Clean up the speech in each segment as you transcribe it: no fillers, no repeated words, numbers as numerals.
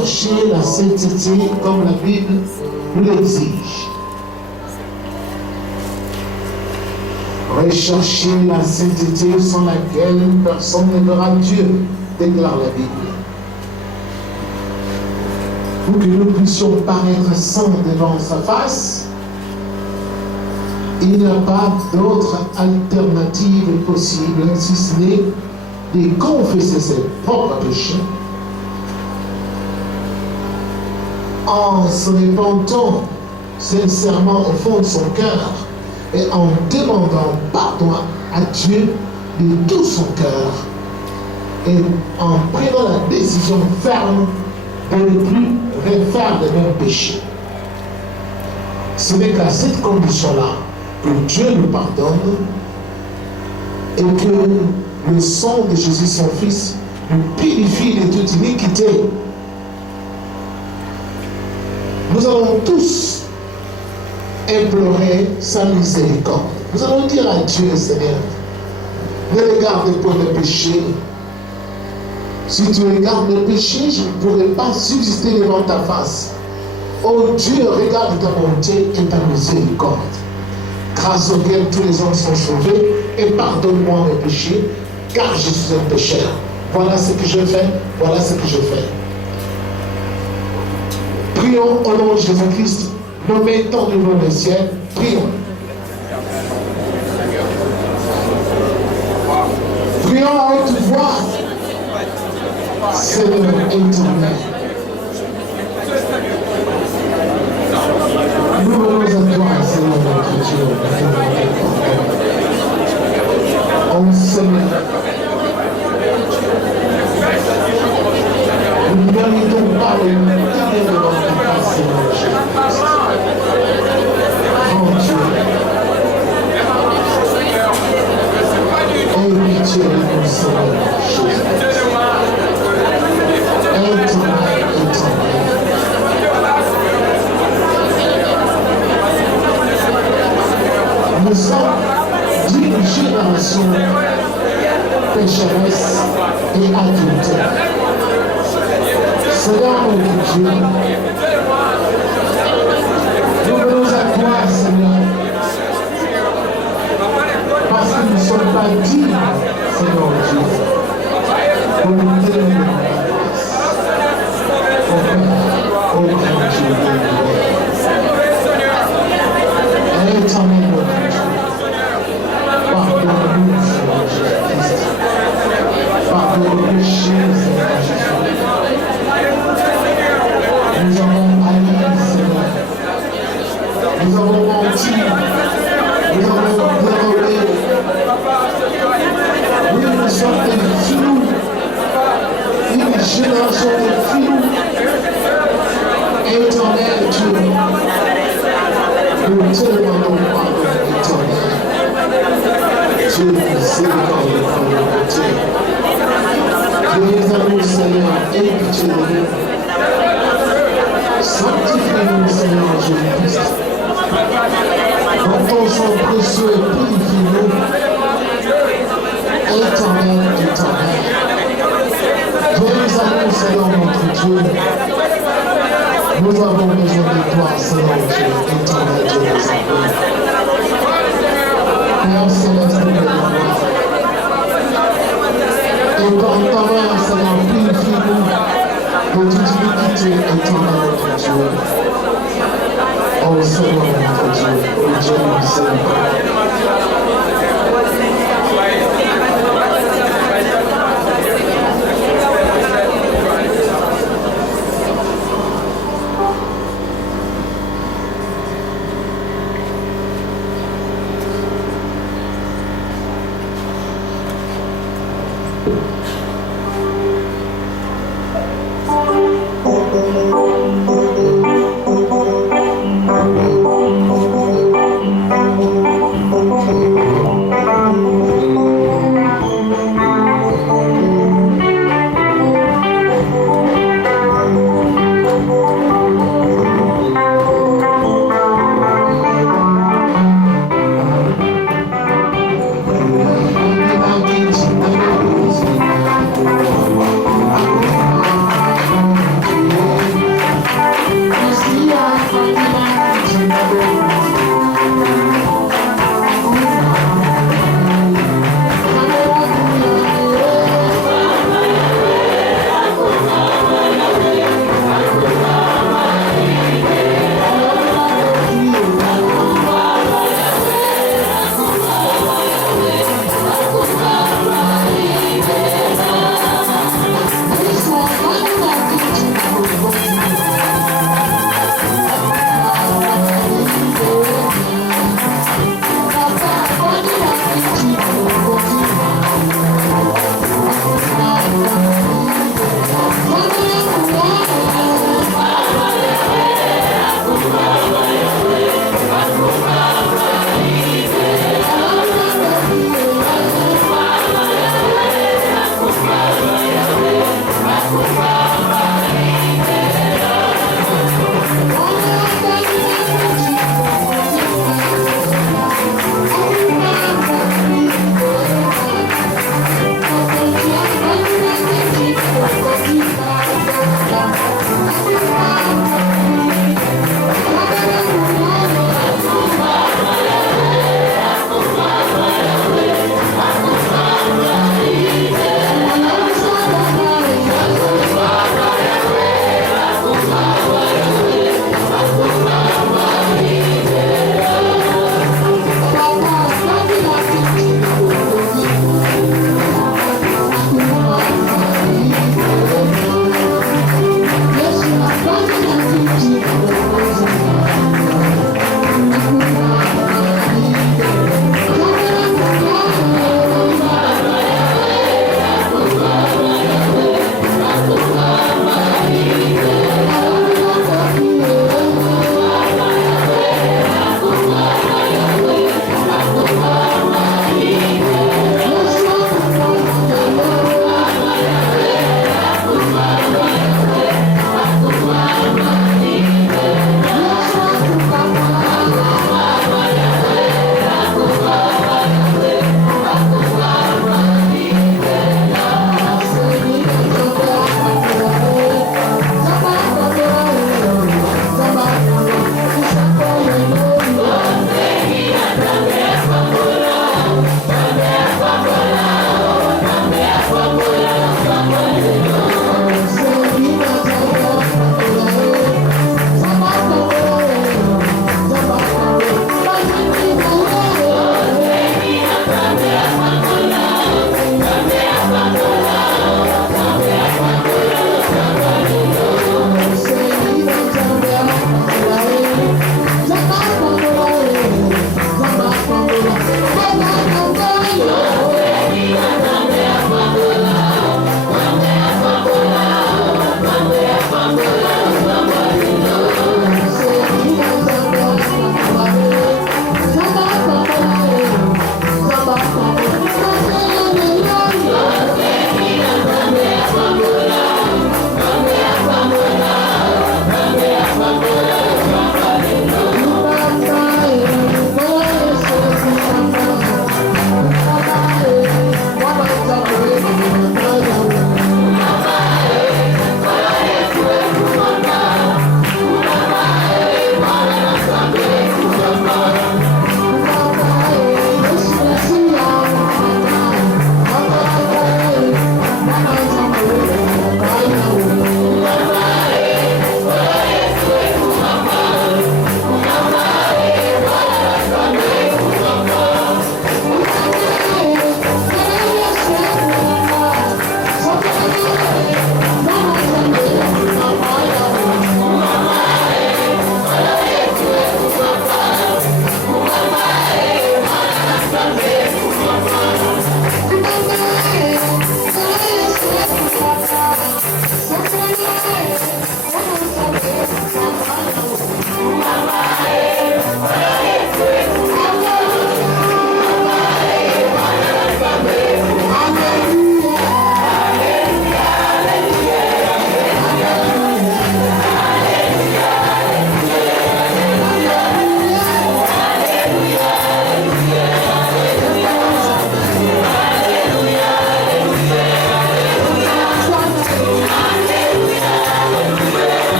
rechercher la sainteté comme la Bible nous l'exige. Rechercher la sainteté sans laquelle personne ne verra Dieu, déclare la Bible. Pour que nous puissions paraître saints devant sa face, il n'y a pas d'autre alternative possible si ce n'est de confesser ses propres péchés en se repentant sincèrement au fond de son cœur et en demandant pardon à Dieu de tout son cœur et en prenant la décision ferme de ne plus refaire les mêmes péchés. Ce n'est qu'à cette condition-là que Dieu nous pardonne et que le sang de Jésus son Fils nous purifie de toute iniquité. Nous allons tous implorer sa miséricorde. Nous allons dire à Dieu, Seigneur, ne regarde pas le péché. Si tu regardes le péché, je ne pourrai pas subsister devant ta face. Oh Dieu, regarde ta bonté et ta miséricorde, grâce auquel tous les hommes sont sauvés, et pardonne-moi mes péchés, car je suis un pécheur. Voilà ce que je fais, voilà ce que je fais. Prions au nom de Jésus-Christ, nous mettons devant le ciel, prions. Prions à haute voix, Seigneur éternel. Nous venons à toi, Seigneur notre Dieu. Oh Seigneur, nous ne méritons pas le ténèbres devant ta face, Seigneur Jésus-Christ. Oh Dieu, aie pitié de nous, Seigneur Jésus-Christ. Éternel, éternel. Nous sommes d'une génération pécheresse et adultère. Seigneur notre Dieu, nous venons à toi, Seigneur, parce que nous ne sommes pas dignes, Seigneur Dieu, pour nous tenir de ta grâce. Ô Père, grand Dieu, éternel notre Dieu, pardonne-nous, Seigneur Jésus-Christ. Pardonne nos péchés, Seigneur Jésus. Nous avons haï, Seigneur. Nous avons menti. Nous avons dérobé. Nous sommes des filous. Une génération de filous. Éternel Dieu, nous te demandons pardon, éternel. Dieu, miséricorde pour nos côtés. Venez à nous, Seigneur, et pitié de nous. Sanctifie-nous, Seigneur Jésus-Christ. Dans ton sang précieux, purifie-nous. Éternel, éternel. Viens à nous, Seigneur notre Dieu. Nous avons besoin de toi, Seigneur Dieu, éternel Dieu des armées. Père céleste de gloire. Et par ta main, Seigneur, purifie-nous de toute iniquité, éternel notre Dieu. Oh Seigneur notre Dieu, oh Dieu miséricordieux.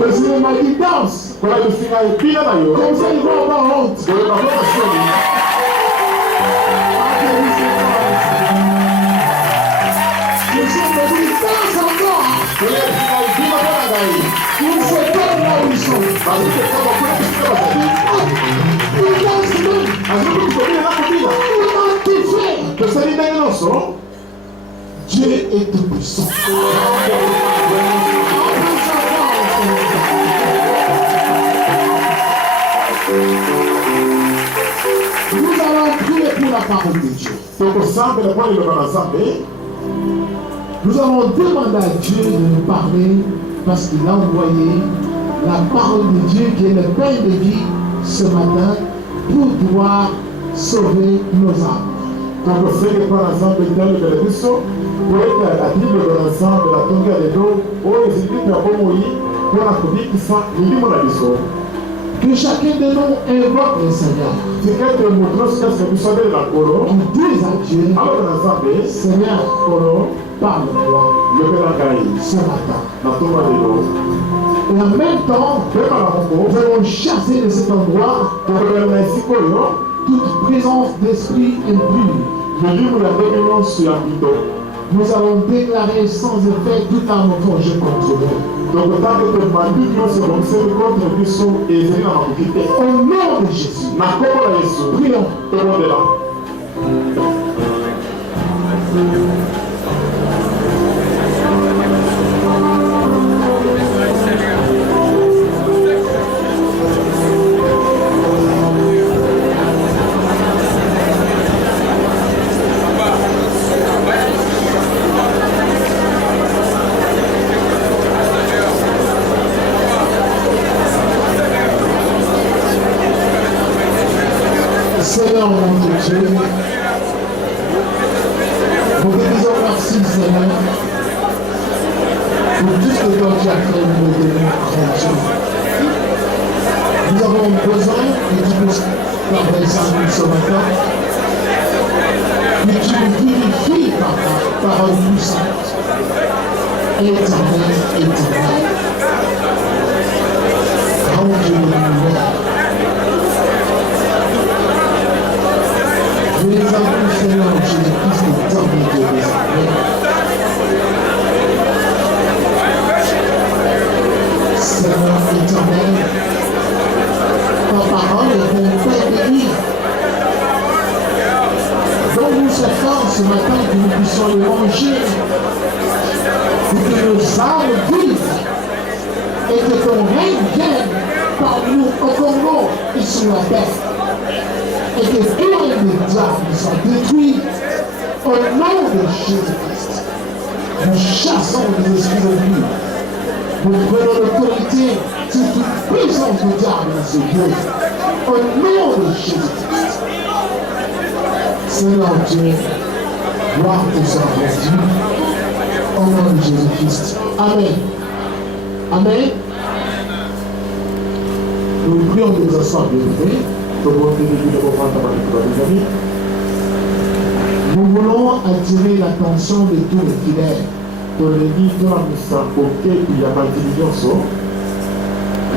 Le Seigneur m'a dit danse. Comme ça il va avoir honte. Le Seigneur m'a dit danse encore. Il se donne là où ils sont. Il danse même. Il m'a tout fait. Dieu est tout puissant. Nous allons prier pour la parole de Dieu. Nous allons demander à Dieu de nous parler parce qu'il a envoyé la parole de Dieu qui est le pain de vie ce matin pour pouvoir sauver nos âmes. Donc, c'est que par exemple, dans le bénéfice, pour être à Bible de l'ensemble, la tongue de l'eau, ou les équipes à Bomoï, pour la Covid qui sont les monabiso. Que chacun de nous invoque le Seigneur. C'est que nous montrons ce que vous savez de la coro. Nous disons à Dieu, alors l'ensemble, Seigneur, coro, parle-moi, le Bélangaï, ce matin, dans ton l'eau. Et en même temps, nous allons chasser de cet endroit toute présence d'esprit impur. Nous allons déclarer sans effet toute arme forgée contre nous. Donc, au nom de Jésus, prions. Seigneur mon Dieu, nous te disons merci Seigneur pour tout ce que tu as fait nous donner grand Dieu. Nous avons besoin que tu puisses travailler ça nous ce matin, que tu nous vivifies par ta parole puissante, éternelle. Grand Dieu de l'univers. Je les avoue, Seigneur Jésus-Christ, le temps de Dieu des armées. Seigneur éternel, ta parole est un pain de vie. Donne-nous cette force ce matin que nous puissions le manger, pour que nos âmes vivent et que ton règne vienne par nous au Congo et sur la terre. Et que tous les diables soient détruits au nom de Jésus-Christ. Nous chassons les esprits de Dieu. Nous prenons l'autorité sur toute puissance du diable dans ce Dieu. Au nom de Jésus-Christ. Seigneur Dieu, gloire te soit rendue. Au nom de Jésus-Christ. Amen. Amen. Nous prions de nous asseoir bien. Nous voulons attirer l'attention de tous les fidèles.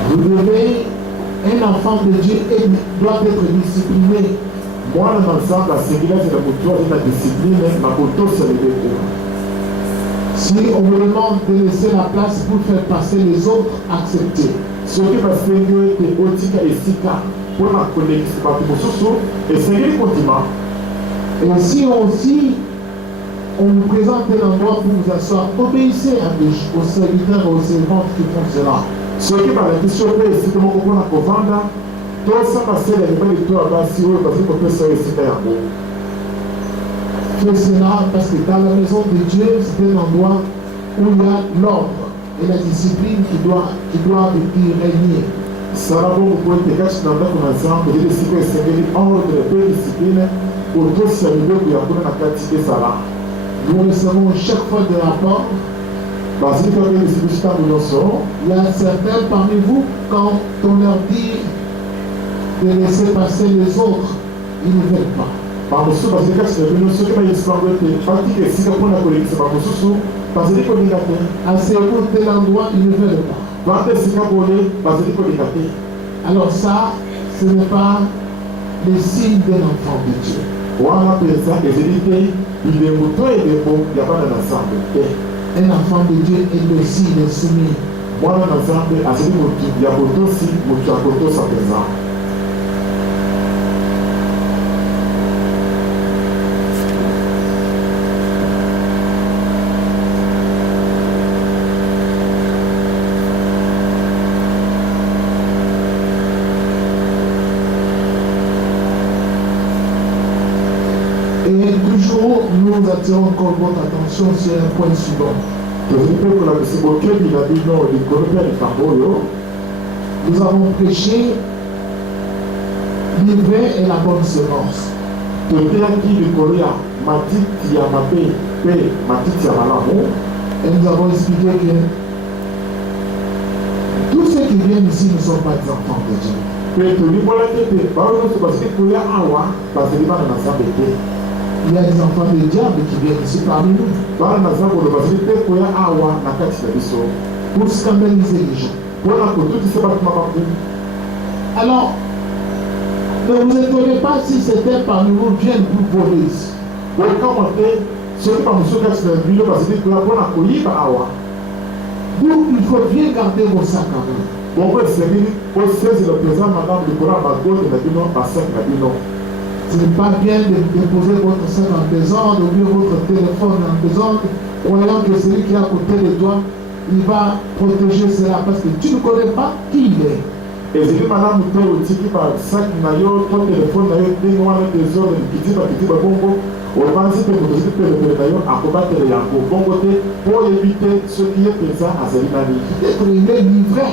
Vous devez, un enfant de Dieu doit être discipliné. Si on me demande de laisser la place pour faire passer les autres, acceptez. Et si aussi on vous présente un endroit pour vous asseoir, obéissez aux serviteurs et aux servantes qui font cela. Fais cela parce que dans la maison de Dieu, c'est un endroit où il y a l'ordre et la discipline qui doit y régner. Nous recevons chaque fois des rapports. Il y a certains parmi vous, quand on leur dit de laisser passer les autres, ils ne veulent pas. À ce tel endroit, ils ne veulent pas. Alors ça, ce n'est pas le signe d'un enfant de Dieu. Un enfant de Dieu est aussi le soumis. Et toujours, nous attirons encore votre attention sur un point suivant. Nous avons prêché l'hiver et la bonne semence. Et nous avons expliqué que tous ceux qui viennent ici ne sont pas des enfants de Dieu. Il y a des enfants de diable qui viennent ici parmi nous pour scandaliser les gens. Alors, ne vous étonnez pas si certains parmi vous viennent pour voler ici. Donc, il faut bien garder vos sacs à main. Ce n'est pas bien de déposer votre sac en désordre ou bien votre téléphone en désordre, croyant que celui qui est à côté de toi, il va protéger cela parce que tu ne connais pas qui il est. Peut-être il est livré.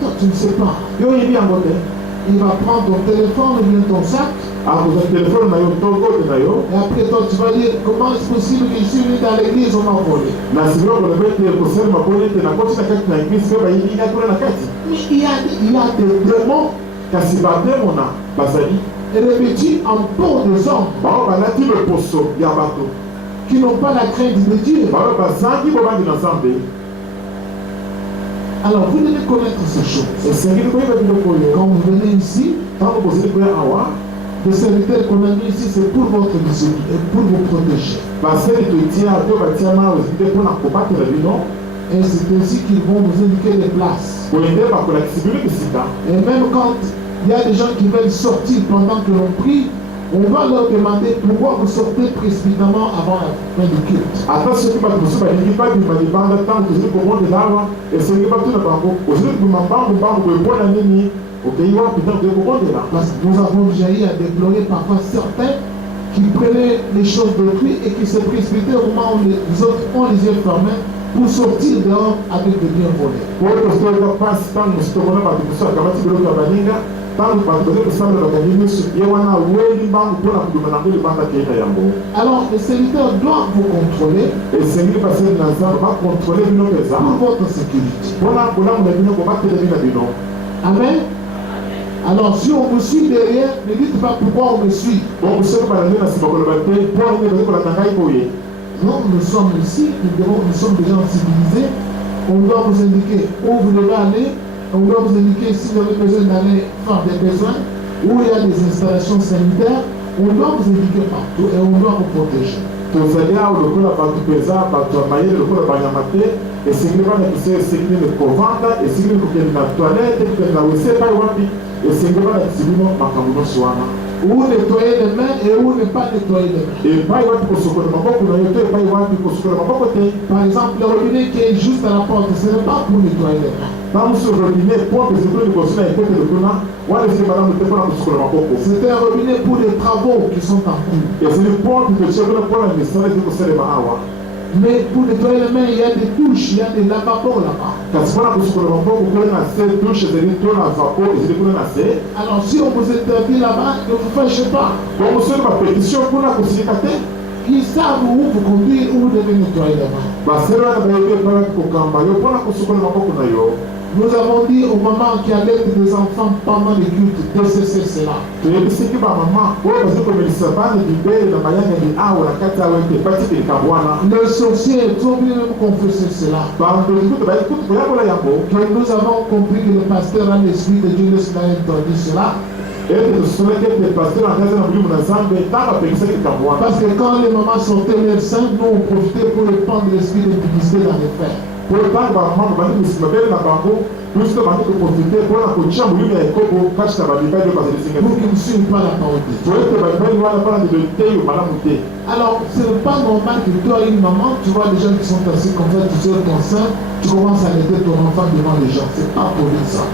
Toi, tu ne sais pas. Il va prendre ton téléphone ou bien ton sac. Et après toi tu vas dire comment est-ce possible que je suis venu dans l'église, on m'a volé. Mais il y a des démons revêtus en peau des hommes qui n'ont pas la crainte de Dieu. Alors vous devez connaître ces choses. Quand vous venez ici, les serviteurs qu'on a mis ici, c'est pour votre mission et pour vous protéger. Et c'est ainsi qu'ils vont vous indiquer les places. Et même quand il y a des gens qui veulent sortir pendant que l'on prie, on va leur demander pourquoi vous sortez précipitamment avant la fin du culte. Parce que nous avons déjà eu à déplorer parfois certains qui prenaient les choses d'autrui et qui se précipitaient au moment où les autres ont les yeux fermés pour sortir dehors avec des biens volés. Alors les serviteurs doivent vous contrôler pour votre sécurité. Amen. Alors si on me suit derrière, ne dites pas pourquoi on me suit. Non, nous sommes ici, nous sommes des gens civilisés. On doit vous indiquer où vous devez aller. On doit vous indiquer si vous avez besoin d'aller faire des besoins, où il y a des installations sanitaires. On doit vous indiquer partout et on doit vous protéger. Où nettoyer les mains et où ne pas nettoyer les mains. Par exemple, le robinet qui est juste à la porte, ce n'est pas pour nettoyer les mains. C'est un robinet pour les travaux qui sont en cours. Mais pour nettoyer les mains, il y a des douches, il y a des lavabos là-bas. Alors si on vous interdit là-bas, ne vous fâchez pas. Ils savent où vous conduire, où vous devez nettoyer les mains. Nous avons dit aux mamans qui allaitent des enfants pendant les cultes de cesser cela. Les sorciers sont venus nous confesser cela. Que nous avons compris que le pasteur a l'esprit de Dieu, cela a entendu cela. Parce que quand les mamans sortaient leur sein, nous on profitait pour répandre l'esprit de publicité dans les frères. Vous qui ne suivez pas la parole de Dieu. Alors, ce n'est pas normal que toi et une maman, tu vois les gens qui sont assis comme ça, tu sors ton sein, tu commences à aider ton enfant devant les gens. C'est pas pour ça.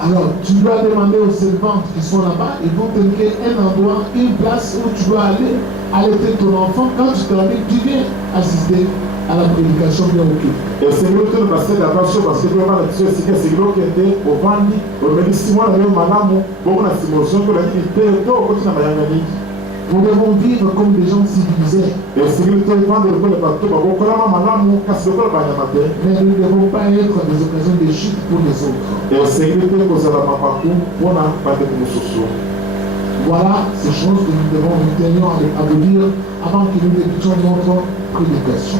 Alors, tu dois demander aux servantes qui sont là-bas, ils vont te donner un endroit, une place où tu dois aller allaiter ton enfant. Quand tu t'habilles, tu viens assister à la prédication bien occupée. Et c'est nous qui nous passons la passion parce que vraiment la question c'est que c'est nous qui était au vandi, au médicament, la même malamu, bon la simulation que la vie était au côté de la mayangani. Nous devons vivre comme des gens civilisés. Mais nous ne devons pas être des occasions de chute pour les autres. Voilà ces choses que nous devons retenir à vous dire avant que nous débutions notre prédication.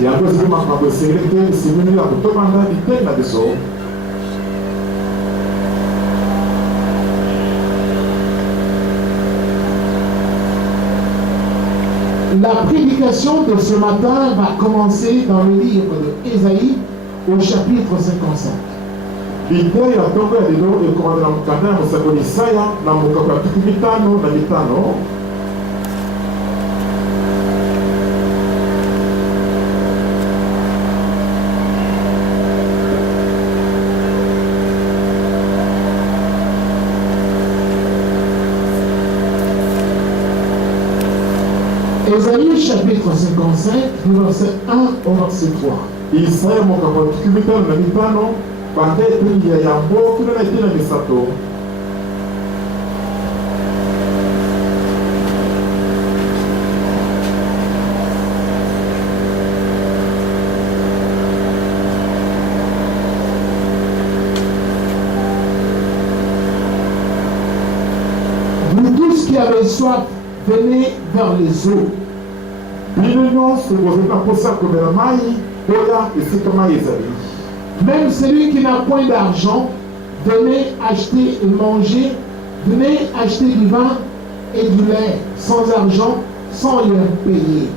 La prédication de ce matin va commencer dans le livre d'Ésaïe au chapitre 55. Ésaïe chapitre 55, du verset 1 au verset 3. Isaïe vous tous qui avez soif, venez vers les eaux. Même celui qui n'a point d'argent, venez acheter et manger, venez acheter du vin et du lait, sans argent, sans rien payer.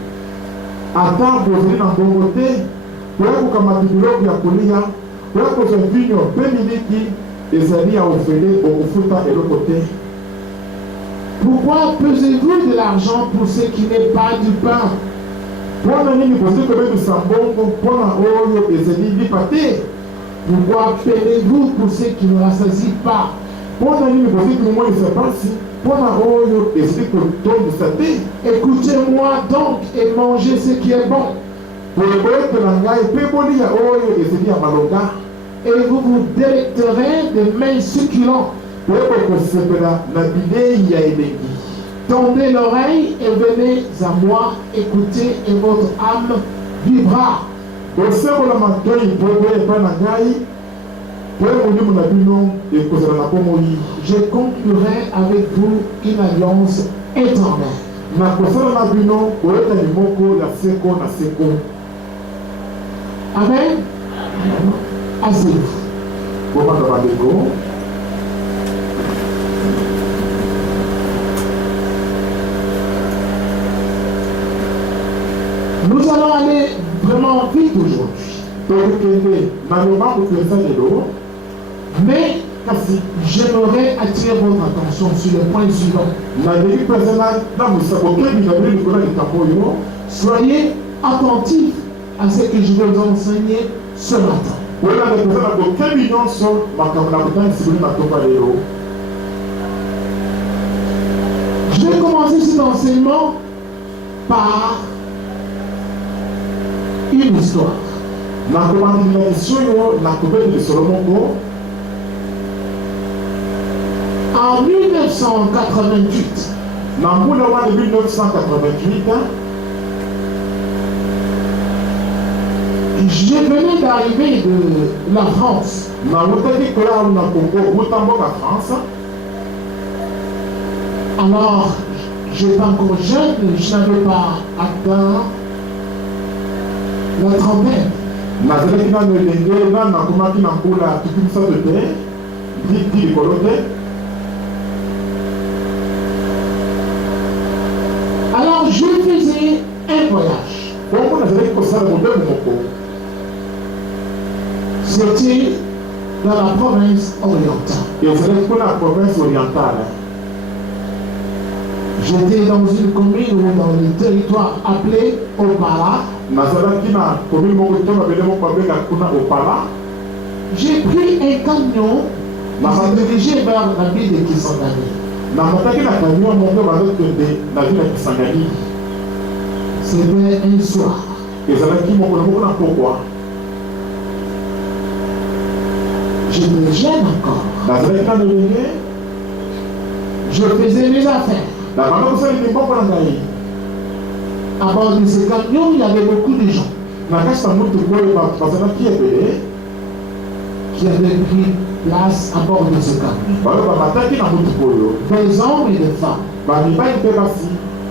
Pourquoi pesez-vous de l'argent pour ce qui n'est pas du pain? Pourquoi peinez-vous pour ce qui ne rassasie pas? Écoutez-moi donc et mangez ce qui est bon. Et vous vous délecterez de mets succulents. Tendez l'oreille et venez à moi, écoutez et votre âme vivra. Je conclurai avec vous une alliance éternelle. Amen. Asseyez-vous. Nous allons aller vraiment vite aujourd'hui. Mais j'aimerais attirer votre attention sur le point suivant. Soyez attentifs à ce que je vais vous enseigner ce matin. Je vais commencer cet enseignement par une histoire. En 1988, Dans le mois de 1988, je venais d'arriver de la France. Alors, j'étais encore jeune, je n'avais pas atteint la trentaine. Alors, je faisais un voyage. C'était dans la province orientale. J'étais dans une commune ou dans le territoire appelé Opala. J'ai pris un camion qui s'est dirigé vers la ville de Kisangani. C'était un soir. J'étais jeune encore. Je faisais mes affaires. À bord de ce camion, il y avait beaucoup de gens qui avaient pris place à bord de ce camion. Des hommes et des femmes.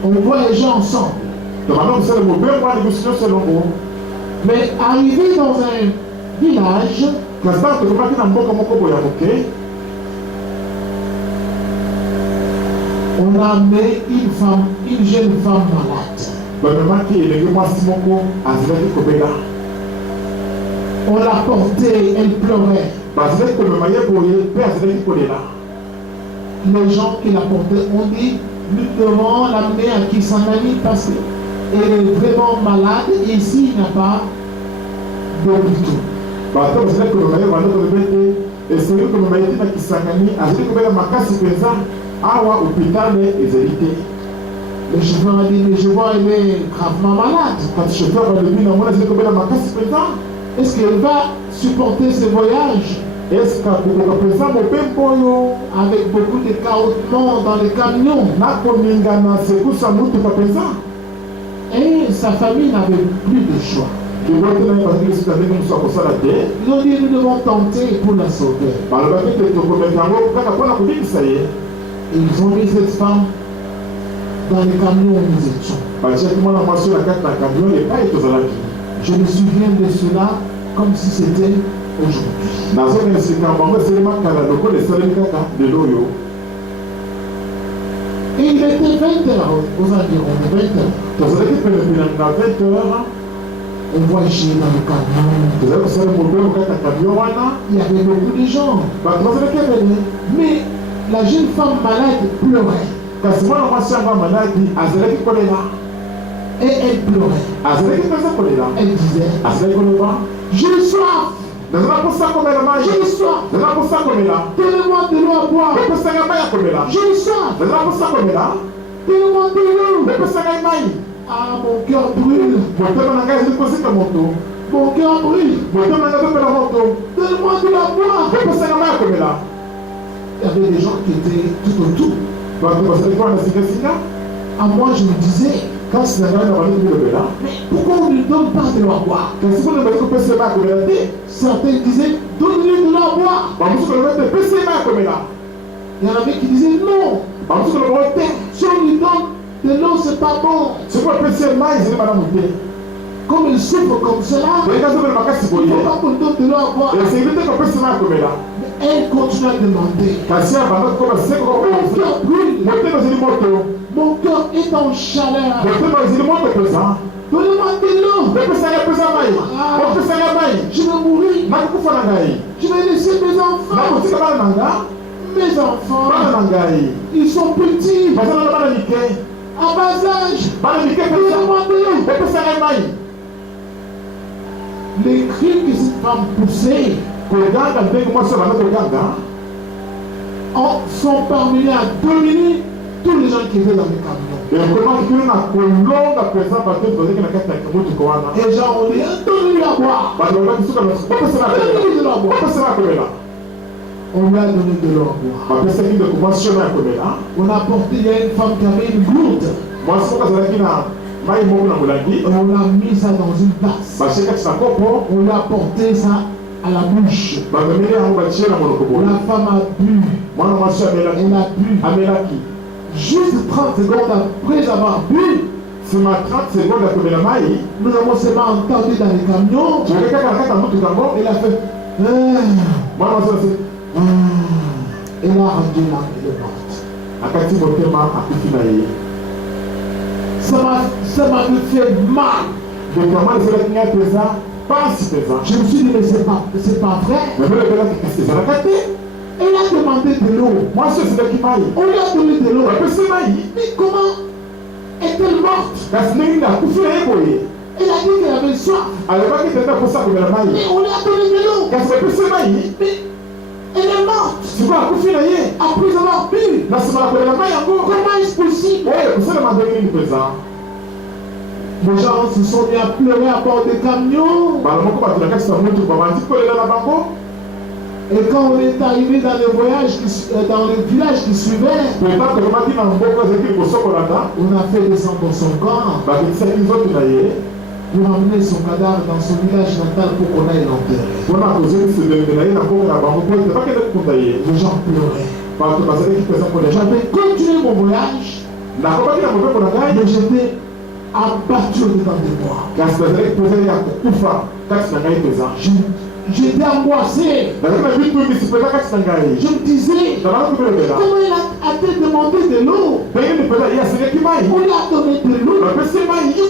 On voyageait ensemble. Mais arrivé dans un village, on a amené une jeune femme malade. On l'a portée, elle pleurait. Les gens qui la portaient ont dit, nous devons l'amener à Kisangani parce qu'elle est vraiment malade et ici il n'y a pas d'hôpital. Le chauffeur a dit, mais je vois elle est gravement malade. Est-ce qu'elle va supporter ce voyage avec beaucoup de caoutchouc dans le camion? Et sa famille n'avait plus de choix. Ils ont dit, nous devons tenter pour la sauver. Ils ont mis cette femme dans le camion où nous étions. Je me souviens de cela comme si c'était aujourd'hui. Et il était 20 heures, aux environs de 20 heures. On voyageait dans le camion. Il y avait beaucoup de gens. Mais la jeune femme malade pleurait. Et elle pleurait. Elle disait, j'ai soif. J'ai soif. Donnez-moi de l'eau à boire. J'ai soif. Donnez-moi de l'eau. Ah, mon cœur brûle. Mon cœur brûle. Donne-moi de la boire. Il y avait des gens qui étaient tout autour. À moi, je me disais, mais pourquoi on ne donne pas de la boire? Certains disaient, donne-lui de la boire. Il y en avait qui disaient, non. Si on lui donne de l'eau, c'est pas bon. Comme il souffre comme cela, il ne faut pas qu'on donne de l'eau à boire. Mais elle continue à demander. Mon cœur brûle. Mon cœur est en chaleur. Donnez-moi de l'eau. Je vais mourir. Je vais laisser mes enfants. Mes enfants, ils sont petits. À bas âge. Donnez-moi de l'eau. Les cris que cette femme poussait sont parvenus à dominer tous les gens qui étaient dans le camion. Et les gens ont dit, donne-lui à boire. Donne-lui de la boire. On lui a donné de l'eau à boire. On a porté, il y a une femme qui avait une goutte. On l'a mis ça dans une tasse. On lui a porté ça à la bouche. La femme a bu. Elle a bu. Juste 30 secondes après avoir bu, nous avons seulement entendu dans les camions. Elle a fait. Elle a rendu l'âme et est morte. Ça m'a fait mal. Je me suis dit, mais c'est pas vrai. Elle a demandé de l'eau. On lui a donné de l'eau. Mais comment est-elle morte? Elle a dit qu'elle avait soif. Mais on lui a donné de l'eau. Mais elle est morte. Après avoir bu. Comment est-ce possible? Les gens se sont mis à pleurer à bord des camions. Et quand on est arrivé dans le voyage, dans le village qui suivait, on a fait descendre son corps pour emmener son cadavre dans son village natal pour qu'on aille l'enterrer. Les gens pleuraient. J'avais continué mon voyage, mais j'étais abattu dedans de moi. J'étais angoissé. Je me disais, comment il a-t-elle demandé de l'eau? On lui a donné de l'eau. Et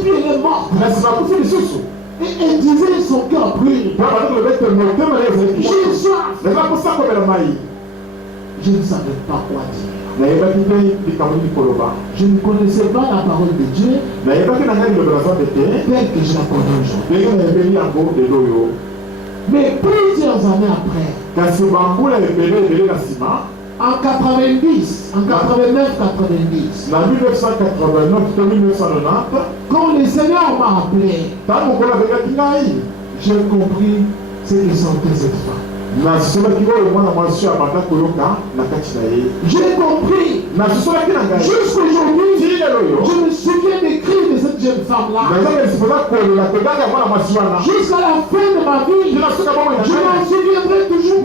puis elle est morte. Et elle disait son cœur brûle. J'ai soif. Je ne savais pas quoi dire. Je ne connaissais pas la parole de Dieu telle que je la connais aujourd'hui. Mais plusieurs années après, en 90, en 89-90, quand le Seigneur m'a appelé, j'ai compris ce que sentait cette femme. J'ai compris. Jusqu'aujourd'hui, je me souviens des cris de cette jeune femme-là. Jusqu'à la fin de ma vie, je m'en souviendrai toujours.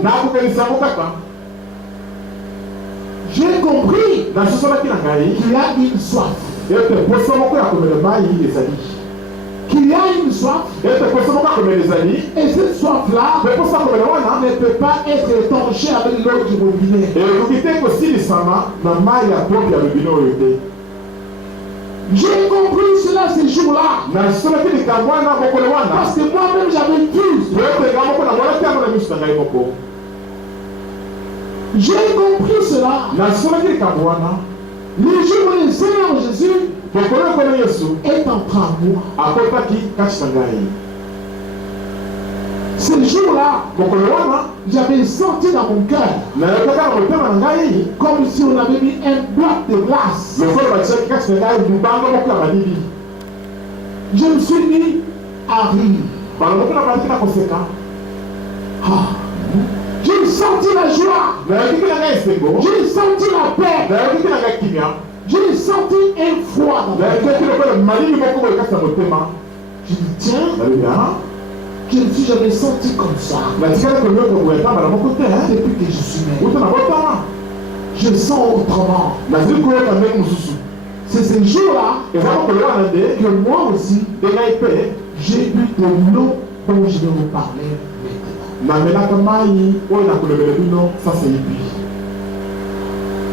J'ai compris qu'il y a une soif. Qu'il y a une soif. Et cette soif-là ne peut pas être étanchée avec l'eau du robinet. J'ai compris cela ces jours-là. Parce que moi-même j'avais plus. J'ai compris cela. Le jour où le Seigneur Jésus est entré en moi. Ce jour-là, j'avais senti dans mon cœur comme si on avait mis un bloc de glace. Je me suis mis à rire. J'ai senti la joie. J'ai senti la paix. J'ai senti un froid dans mon cœur. Je dis tiens, je ne suis jamais senti comme ça. Depuis que je suis né. Je sens autrement. C'est ce jour-là que moi aussi j'ai bu de l'eau dont je vais vous parler maintenant.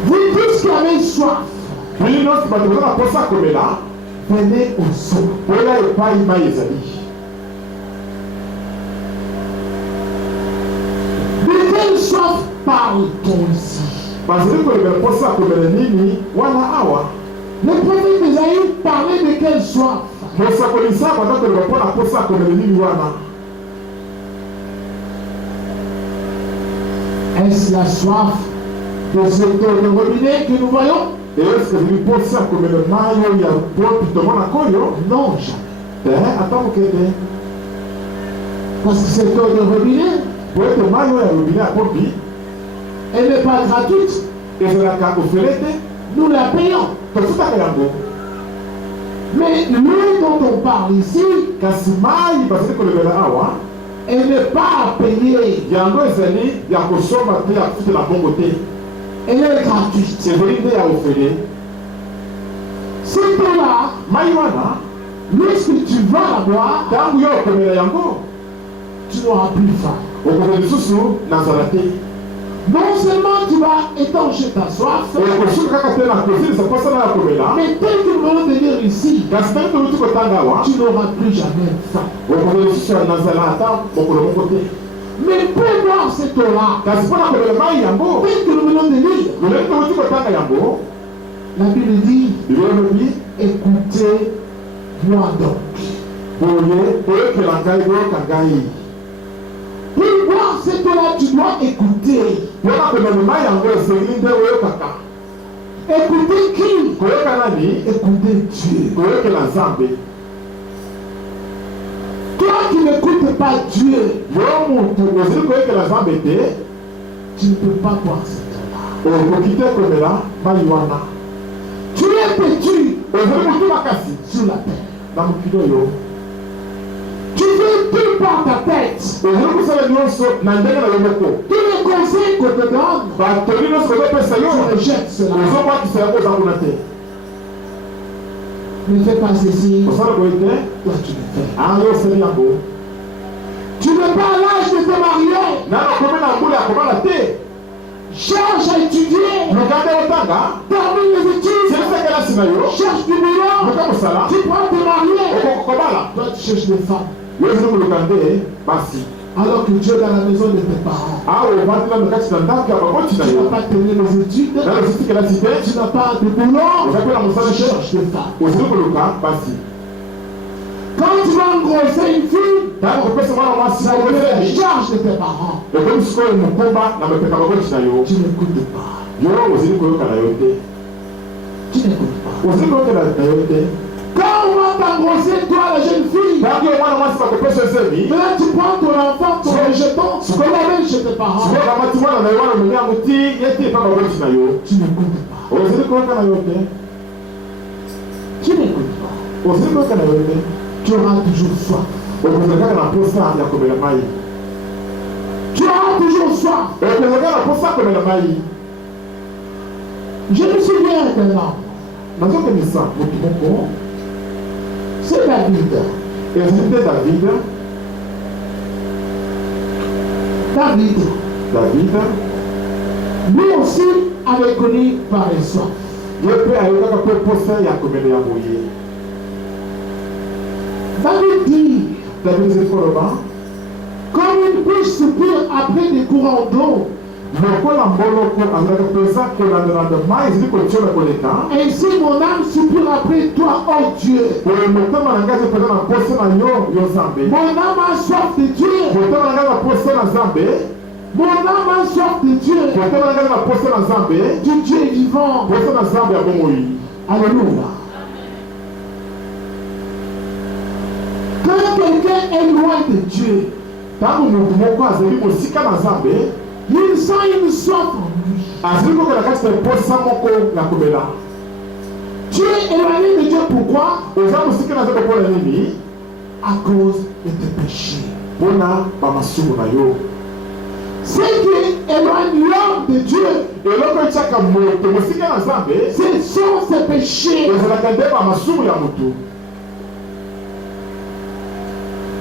Vous tous qui avez soif, venez au seau. De quelle soif parle-t-on ici? Le prophète Isaïe parlait de quelle soif? Est-ce la soif de cette eau de robinet que nous voyons? Non, jamais. Parce que cette eau de robinet Elle n'est pas gratuite. Nous la payons. Mais l'eau dont on parle ici, elle n'est pas à payer. Elle est gratuite. Cette eau-là, lorsque tu vas la boire, tu n'auras plus faim. Non seulement tu vas étancher ta soif, mais dès que nous allons venir ici, tu n'auras plus jamais faim. Mais pour boire cette eau-là, dès que nous venons de lire, la Bible dit, écoutez-moi donc. Pour boire cette eau-là, tu dois écouter. Écouter qui? Écouter Dieu. Toi qui n'écoutes pas Dieu, tu ne peux pas boire cette eau-là. Tu es pétu sur la terre. Tu fais tout par ta tête. Tous les conseils qu'on te donne, tu rejettes cela. Ne fais pas ceci. Toi, tu le fais. Tu n'es pas à l'âge de te marier. Cherche à étudier. Termine les études. Cherche du boulot. Tu prends te marier. Toi, tu cherches des femmes. Alors que Dieu est dans la maison de tes parents. Tu n'as pas terminé les études. Tu n'as pas de boulot. Tu cherches des femmes. Quand tu vas engrosser une fille, ça la charge de tes parents. Tu n'écoutes pas. Tu n'écoutes pas. Quand on va t'engrosser, toi la jeune fille, mais là tu prends ton enfant, ton rejeton, tu l'amènes chez tes parents. Tu n'écoutes pas. Tu n'écoutes pas. Tu auras toujours soif. Tu auras toujours soif. Je me souviens d'un homme. C'est David. David. Lui aussi avait connu par les soifs. David dit, comme une bouche soupire après des courants d'eau, ainsi mon âme soupire après toi, oh Dieu. Mon âme a soif de Dieu. Mon âme a soif de Dieu. Du Dieu vivant. Alléluia. Quand quelqu'un est loin de Dieu, il sent une soif en lui. Tu es éloigné de Dieu, pourquoi? À cause de tes péchés. Ce qui éloigne l'homme de Dieu, ce sont ses péchés.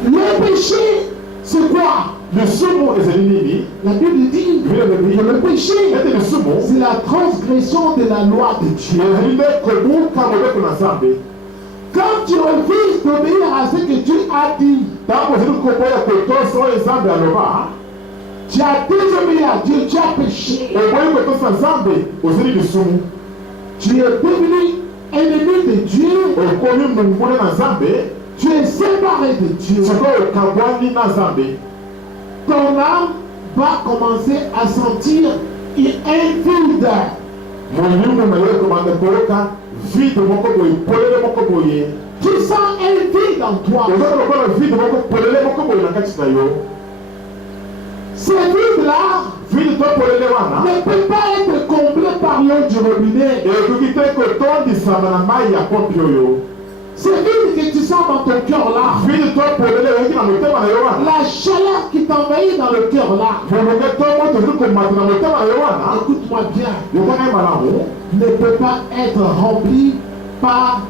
Le péché, c'est quoi? La Bible dit que le péché, c'est la transgression de la loi de Dieu. Quand tu refuses d'obéir à ce que Dieu a dit, tu as désobéi à Dieu, tu as péché. Tu es devenu ennemi de Dieu. Tu es séparé de Dieu. Ton âme va commencer à sentir un vide. Tu sens un vide en toi. Ce vide-là Vide to polele wana. ne peut pas être comblé par l'eau du robinet. Et tu quittes que ton disama na mai ya pompe oyo. C'est vide que tu sens dans ton cœur là. Vide to polele oyo na motema na yo wana. La chaleur qui t'envahit dans le cœur là. Voloke to moto ziko mata na motema na yo wana. Écoute-moi bien. Yo kana malamu. Ne peut pas être rempli par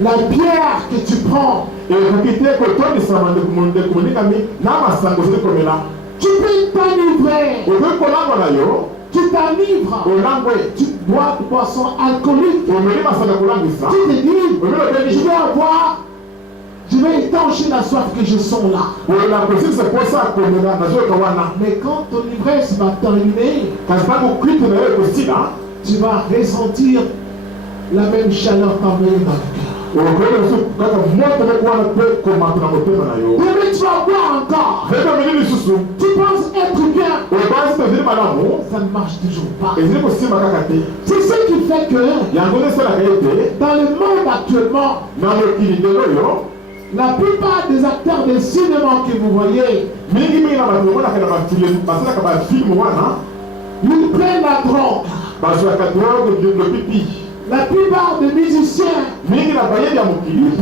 la pierre que tu prends. Et tu quittes que ton disama de komunika mi na masango ziko komela. Tu peux t'enivrer. Oyo kolangwa na yo. Tu t'enivres. Olangwe. Tu bois de boissons alcooliques. Omeli masanga kolangisa. Tu te dis, je vais étancher la soif que je sens là. Mais quand ton ivresse va terminer, tu vas ressentir la même chaleur t'envahir dans le cœur. Mais tu vas boire encore. Tu penses être bien. Ça ne marche toujours pas. C'est ce qui fait que dans le monde actuellement, la plupart des acteurs de cinéma que vous voyez, ils prennent la drogue. La plupart des musiciens, ils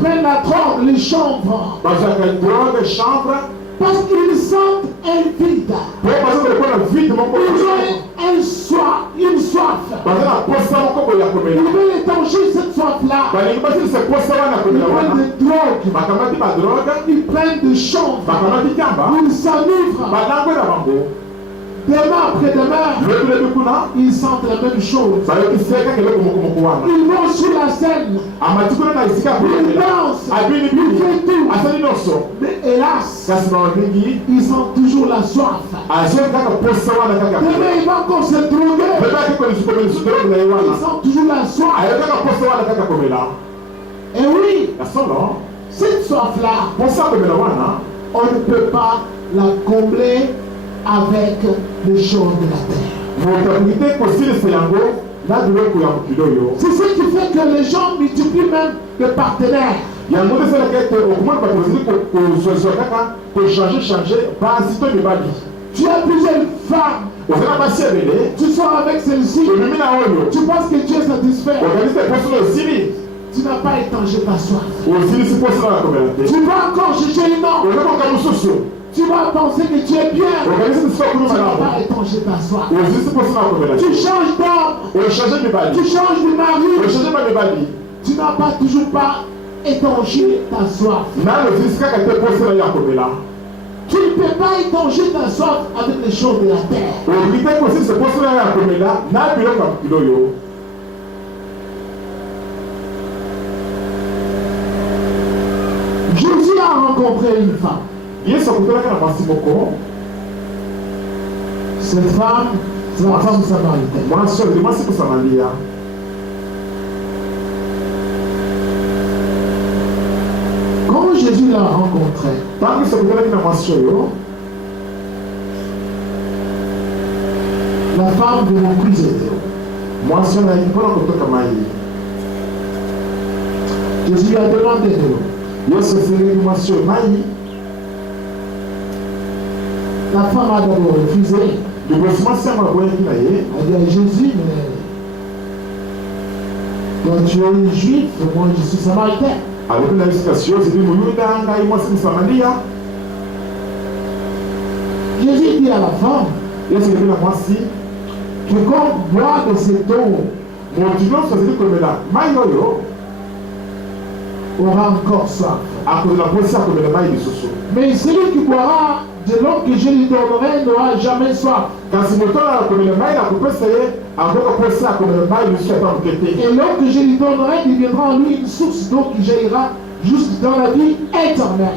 prennent la drogue, les chanvres. Parce qu'ils sentent un vide. Ils ont une soif. Ils veulent étancher cette soif-là. Ils prennent des drogues. Ils prennent des chanvres. Ils s'enivrent. Demain après-demain, ils sentent la même chose. Ils vont sur la scène. Ils dansent. Ils font tout. Mais hélas, ils sentent toujours la soif. Demain, ils vont encore se droguer. Ils sentent toujours la soif. Et oui, cette soif-là, on ne peut pas la combler avec les choses de la terre. C'est ce qui fait que les gens multiplient même de partenaires. Tu as plusieurs femmes. Tu sors avec celle-ci. Tu penses que Dieu est satisfait. Tu n'as pas étangé ta soif. Tu vas encore chercher une autre. Tu vas penser que tu es bien. Tu n'as pas étangé ta soif. Tu changes d'homme. Tu changes de mari. Tu n'as pas toujours pas étangé ta soif. Tu ne peux pas étanger ta soif avec les choses de la terre. Jésus a rencontré une femme. Cette femme, c'est la femme samaritaine. Quand Jésus l'a rencontrée, la femme venait puiser de l'eau. Jésus lui a demandé de l'eau. La femme a d'abord refusé. Elle a dit à Jésus, mais toi tu es juif, moi je suis samaritain. Jésus dit à la femme, quiconque boit de cette eau aura encore soif. Mais celui qui boira de l'eau que je lui donnerai n'aura jamais soif. Et l'eau que je lui donnerai deviendra en lui une source d'eau qui jaillira juste dans la vie éternelle.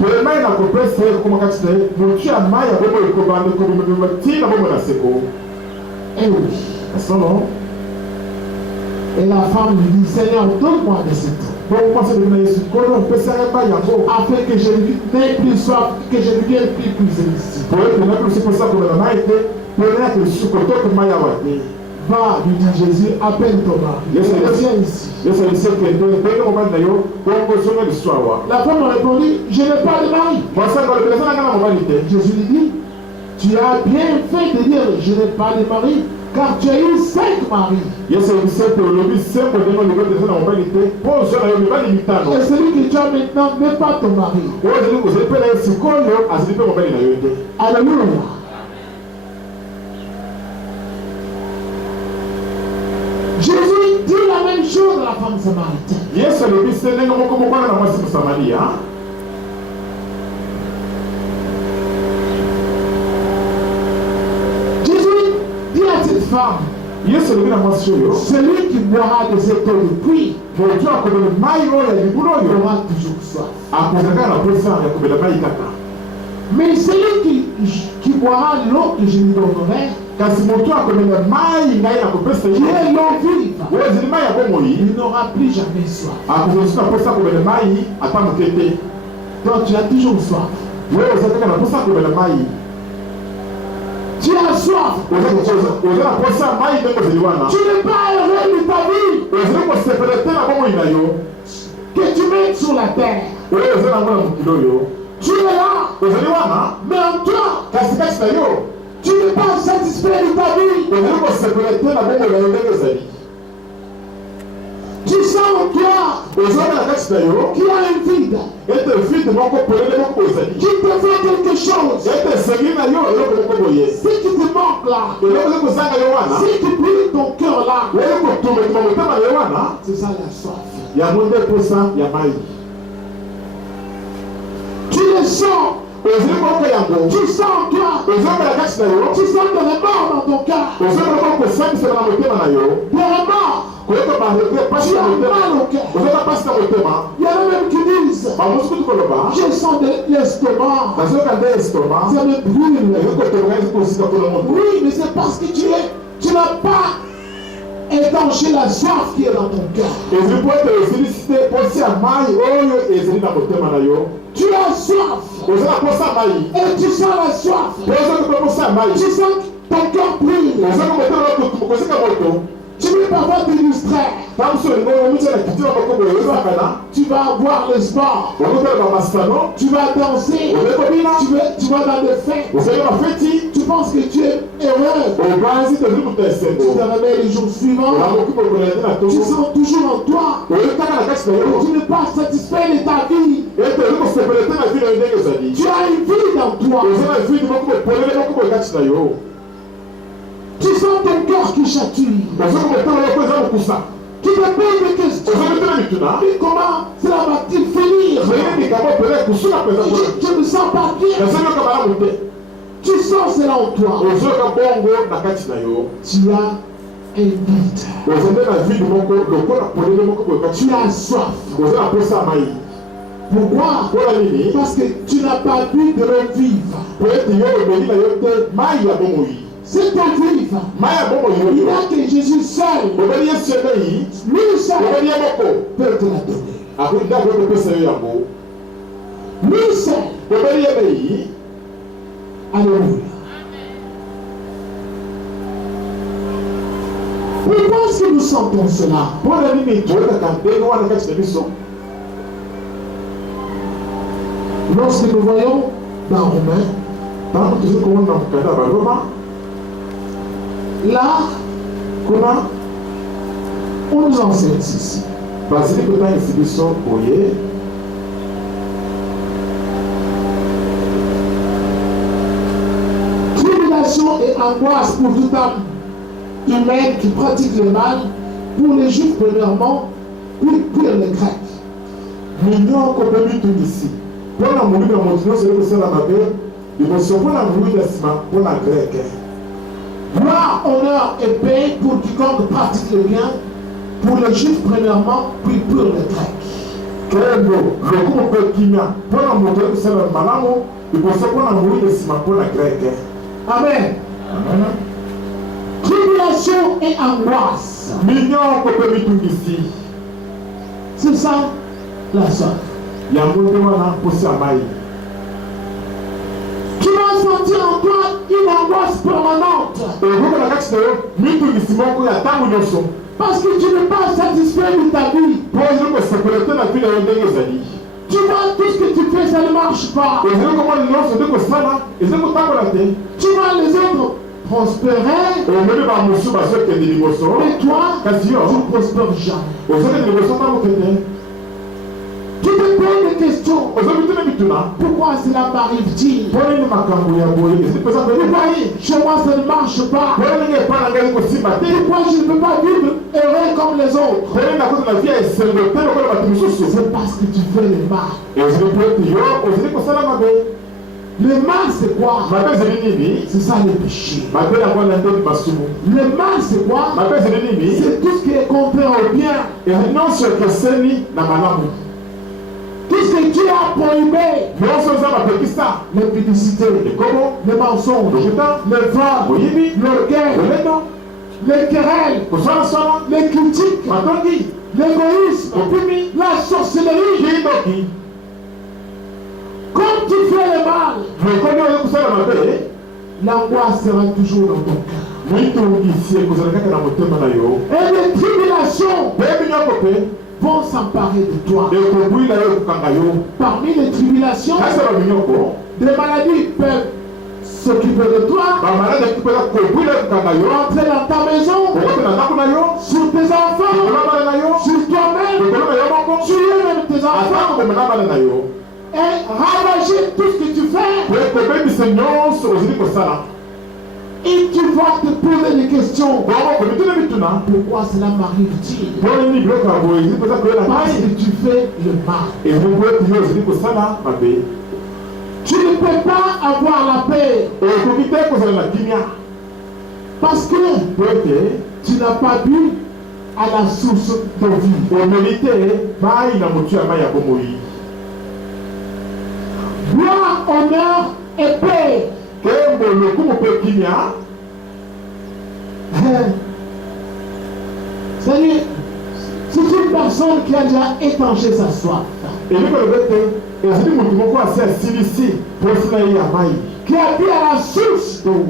Et oui. Et la femme lui dit, Seigneur, donne-moi de cette eau. Afin que je n'ai plus soif, que je ne vienne plus puiser ici. Va, lui dit Jésus, appelle Thomas. Viens ici. La femme a répondu, je n'ai pas de mari. Jésus lui dit, Tu as bien fait de dire, je n'ai pas de mari, car tu as eu 5 maris. Et celui que tu as maintenant n'est pas ton mari. Alléluia. Jésus dit la même chose à la femme samaritaine. Jésus dit à cette femme, celui qui boira de cette eau de puits aura toujours soif. Mais celui qui boira de l'eau que je lui donnerai, qui est l'eau vive, il n'aura plus jamais soif. Donc tu as toujours soif. Tu as soif. Tu n'es pas heureux de ta vie que tu mets sur la terre. Tu es là, mais en toi, tu n'es pas satisfait de ta vie. Tu sens en toi qu'il y a un vide qui te fait quelque chose. Si tu te manques là, si tu plies ton cœur là, c'est ça la soif. Tu le sens. Tu sens en toi. Tu sens des remords dans ton cœur. Des remords. Tu as mal au cœur. Il y en a même qui disent, je sens de l'estomac. Ça me brûle. Oui, mais c'est parce que tu n'as pas étanché la soif qui est dans ton cœur. Tu as soif. Et tu sens la soif. Tu sens ton cœur brûle. Tu veux parfois te distraire. Tu vas voir le sport. Tu vas danser. Tu vas dans des fêtes. Tu penses que tu es heureux. Tu te réveilles les jours suivants. Tu sens toujours en toi. Tu n'es pas satisfait de ta vie. Tu as une vie dans toi. Tu sens ton cœur qui chatouille. Tu te poses des questions. Mais comment cela va-t-il finir? Je ne me sens pas bien. Tu sens cela en toi. Tu as un vide. Tu as soif. Pourquoi? Parce que tu n'as pas bu de l'eau vive. C'est ton vive. Il n'y a que Jésus seul. Lui seul peut te la donner. Lui seul. Alléluia. Pourquoi est-ce que nous sentons cela? Lorsque nous voyons dans Romains, là, on nous enseigne ceci. Tribulation et angoisse pour toute âme humaine qui pratique le mal, pour les Juifs premièrement, puis les Grecs. Gloire, honneur et paix pour quiconque pratique le bien, pour les Juifs premièrement, puis pour les Grecs. Amen. Tribulation et angoisse. C'est ça la soif. Tu vas sentir en toi une angoisse permanente. Parce que tu n'es pas satisfait de ta vie. Tu vois, tout ce que tu fais, ça ne marche pas. Tu vas quand les autres prospéraient, mais toi, tu ne prospères jamais. Tu te poses des questions. Pourquoi cela m'arrive-t-il? Pourquoi chez moi ça ne marche pas? Pourquoi je ne peux pas vivre heureux comme les autres? C'est parce que tu fais le mal. Le mal c'est quoi? C'est ça le péché. Le mal c'est quoi? C'est tout ce qui est contraire au bien. Tout ce que Dieu a prohibé, les publicités, les mensonges, les vols, l'orgueil, les querelles, les critiques, l'égoïsme, la sorcellerie. Comme tu fais le mal, l'angoisse sera toujours dans ton cœur. Et les tribulations vont s'emparer de toi. Parmi les tribulations, des maladies peuvent s'occuper de toi, entrer dans ta maison, sur tes enfants, sur toi-même, tuer même tes enfants, et ravager tout ce que tu fais. Et tu vas te poser des questions. Pourquoi cela m'arrive-t-il? Parce que tu fais le mal. Tu ne peux pas avoir la paix. Parce que tu n'as pas bu à la source de vie. Gloire, honneur et paix. C'est-à-dire, c'est une personne qui a déjà étanché sa soif, qui a bu à la source d'eau.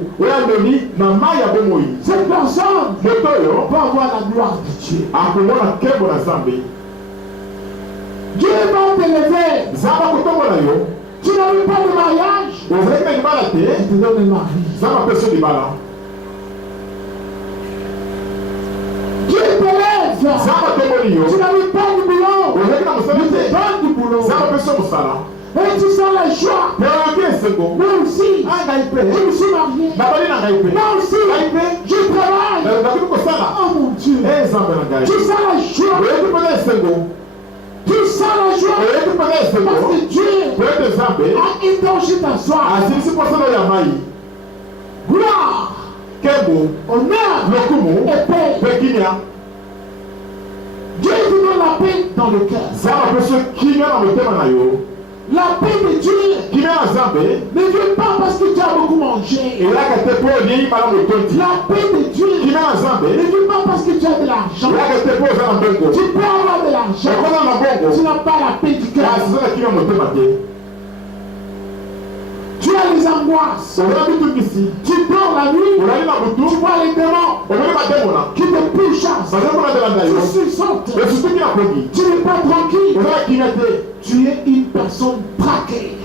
Cette personne peut avoir la gloire de Dieu. Dieu va t'élever. Tu n'as eu pas de mariage, je te donne un mari. Dieu t'élève. Tu n'as eu pas de boulot, je te donne du boulot. Et tu sens la joie. Moi aussi, je me suis marié. Moi aussi, je travaille. Oh mon Dieu, tu sens la joie. Tu sens la joie parce que Dieu a étanché ta soif. Gloire, honneur et paix. Dieu te donne la paix dans le cœur. La paix de Dieu ne vient pas parce que tu as beaucoup mangé. La paix de Dieu ne vient pas parce que tu as de l'argent. Tu peux avoir de l'argent, tu n'as pas la paix du cœur. Tu as les angoisses. Tu dors la nuit, tu vois les démons qui te pourchassent. Tu sursautes. Tu n'es pas tranquille. Tu es une personne traquée.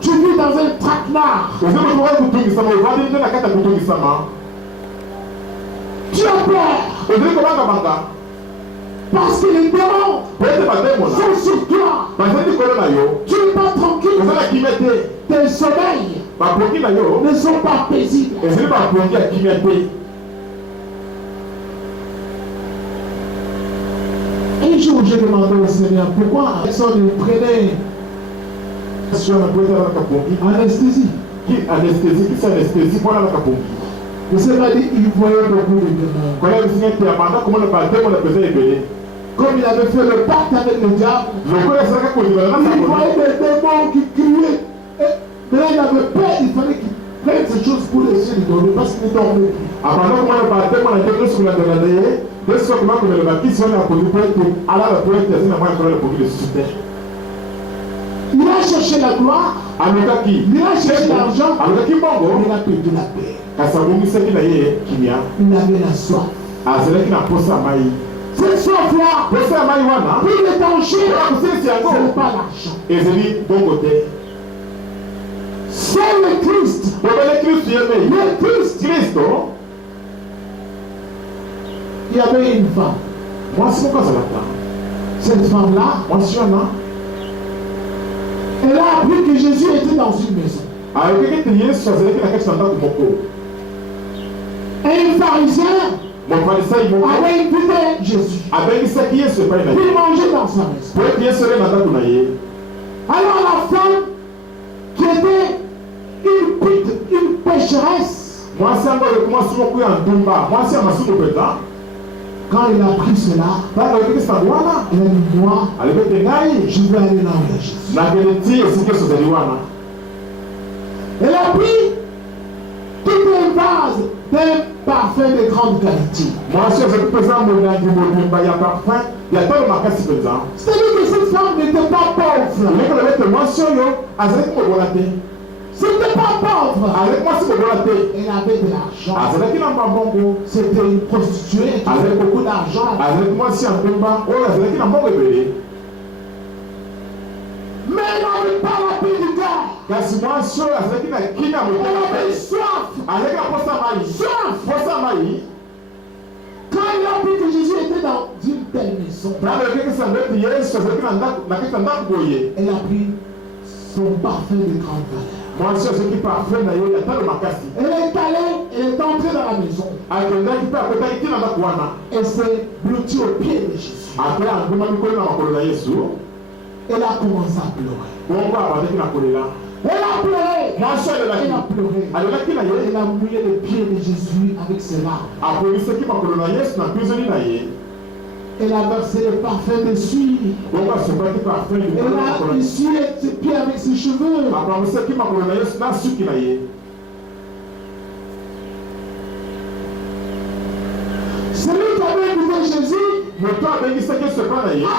Tu vis dans un traquenard. Tu as peur. Parce que les démons sont sur toi. Tu n'es pas tranquille. Tes sommeils ne sont pas paisibles. Un jour, j'ai demandé au Seigneur pourquoi personne ne prenait anesthésie. Le Seigneur m'a dit qu'il voyait beaucoup de démons. Comme il avait fait le pacte avec le diable, il voyait des démons qui criaient. Mais là, il avait peur, il fallait qu'il prenne ces choses pour laisser lui dormir parce qu'il ne dormait plus. Il a cherché la gloire, il a cherché l'argent, il a perdu la paix. Il avait la soif. Cette soif-là, pour l'étancher, ce n'est pas l'argent. C'est le Christ. Le Christ. Il y avait une femme. Cette femme-là, elle a appris que Jésus était dans une maison. Et un pharisien avait invité Jésus pour manger dans sa maison. Alors la femme, qui était une pécheresse, quand il a pris cela, il a dit, moi, je vais aller là où il y a Jésus. Elle a pris tout un vase d'un parfum de grande qualité. C'est-à-dire que cette femme n'était pas pauvre. C'était pas pauvre. Elle avait de l'argent. C'était une prostituée qui avait beaucoup d'argent. Mais elle n'avait pas la paix du cœur. Elle avait soif. Quand il a appris que Jésus était dans une telle maison, elle a pris son parfum de grande valeur. Elle est allée, elle est entrée dans la maison. Elle s'est blottie au pied de Jésus. Elle a commencé à pleurer. Elle a pleuré. Elle a mouillé les pieds de Jésus avec ses larmes. Elle a versé le parfum dessus. Elle a essuyé ses pieds avec ses cheveux. Celui qui avait écouté Jésus a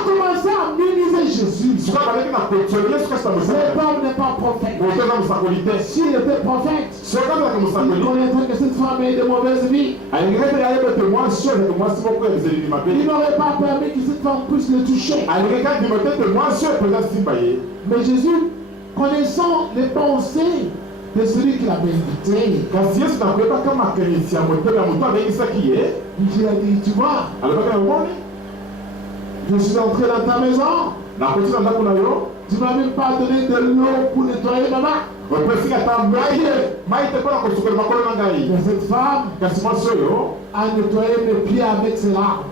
commencé à minimiser Jésus. Ce homme n'est pas prophète. S'il était prophète, il connaîtrait que cette femme ait de mauvaises vies. Il n'aurait pas permis que cette femme puisse le toucher. Mais Jésus, connaissant les pensées de celui qui l'avait invité, il a dit, tu vois, je suis entré dans ta maison. Tu ne m'as même pas donné de l'eau pour nettoyer ma main. Mais cette femme a nettoyé mes pieds avec ses larmes.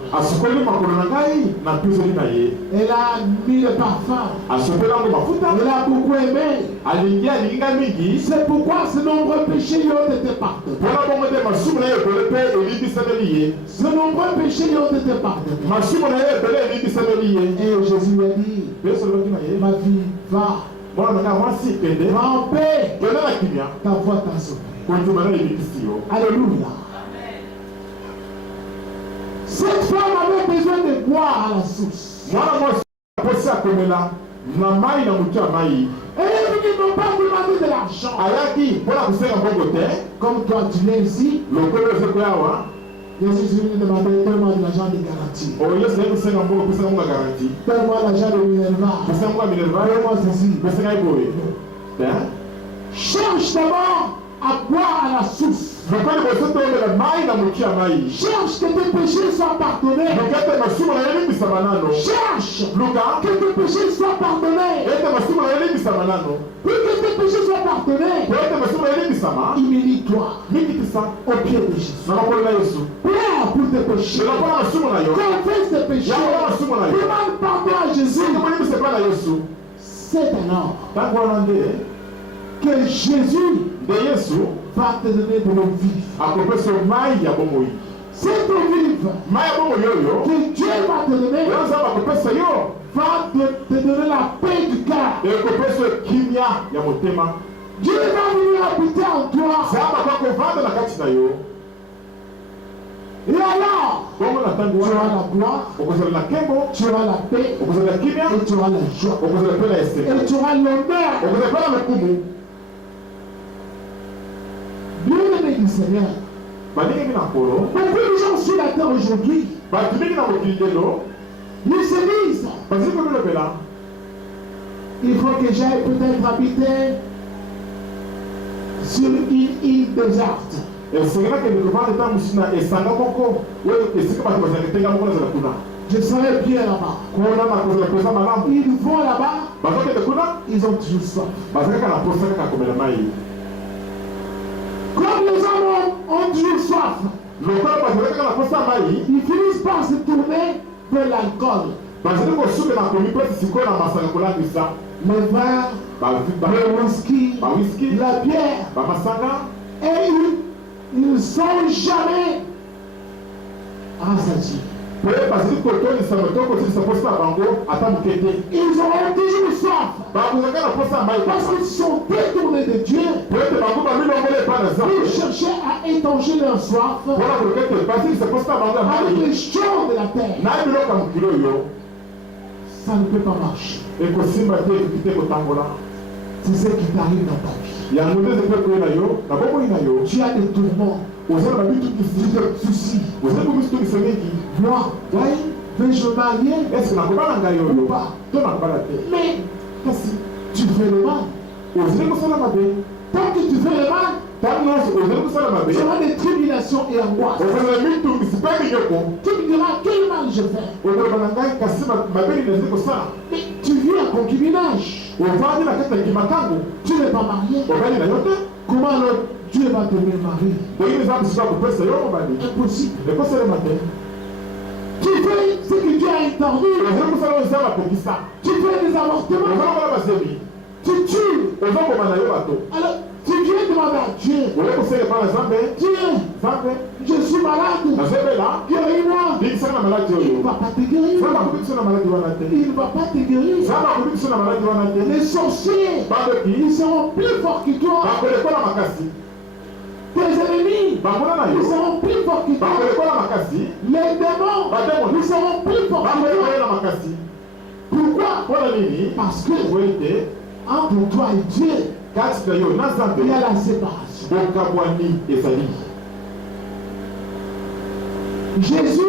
Elle a mis le parfum. Elle a beaucoup aimé. C'est pourquoi ce nombreux péchés lui ont été pardonnés. Ce nombreux péchés lui ont été pardonnés. Et Jésus lui a dit, ma vie, va. Va en paix. Ta voix t'a sauvé. Alléluia. Cette femme avait besoin de boire à la source. Et ils n'ont pas demandé de l'argent. Comme toi tu l'es ici. Jésus lui demandait tellement de l'argent de garantie. Donne-moi l'argent de Minerva. Donne-moi ceci. Cherche d'abord à boire à la source. Cherche que tes péchés soient pardonnés. Cherche que tes péchés soient pardonnés. Puis que tes péchés soient pardonnés, humilie-toi au pied de Jésus. Pleure pour tes péchés. Confesse tes péchés. Demande pardon à Jésus. C'est alors que Jésus va te donner de l'eau vive. Cette eau vive que Dieu va te donner va te donner la paix du cœur. Dieu va venir habiter en toi. Et alors, tu auras la gloire, tu auras la paix, et tu auras la joie, et tu auras l'honneur. Bien-aimé du Seigneur, beaucoup de gens sur la terre aujourd'hui, ils se disent, il faut que j'aille peut-être habiter sur une île déserte. Je serai bien là-bas. Ils vont là-bas, ils ont toujours soif. Comme les hommes ont toujours soif, ils finissent par se tourner vers l'alcool. Le vin, le whisky, la bière. Et ils ne sont jamais rassasiés. Ils auront toujours soif. Parce qu'ils sont détournés de Dieu. Ils cherchaient à étancher leur soif avec les choses de la terre. Ça ne peut pas marcher. C'est ce qui t'arrive dans ta vie. Tu as des tourments. Tu as des soucis. Moi, vais-je me marier ou pas? Mais tu fais le mal. Tant que tu fais le mal, tu auras des tribulations et angoisses. Tu me diras quel mal je fais. Mais tu vis en concubinage. Tu n'es pas marié. Comment alors Dieu va te marier? Impossible. Tu fais ce que Dieu a interdit. Tu fais des avortements. Tu tues. Alors, tu viens demander à Dieu. Dieu, je suis malade. Guéris-moi. Il ne va pas te guérir. Il ne va pas te guérir. Les sorciers, ils seront plus forts que toi. Tes ennemis, ils seront plus forts que toi. Les démons, ils seront plus forts que toi. Pourquoi? Parce que entre toi et Dieu, il y a la séparation. Jésus,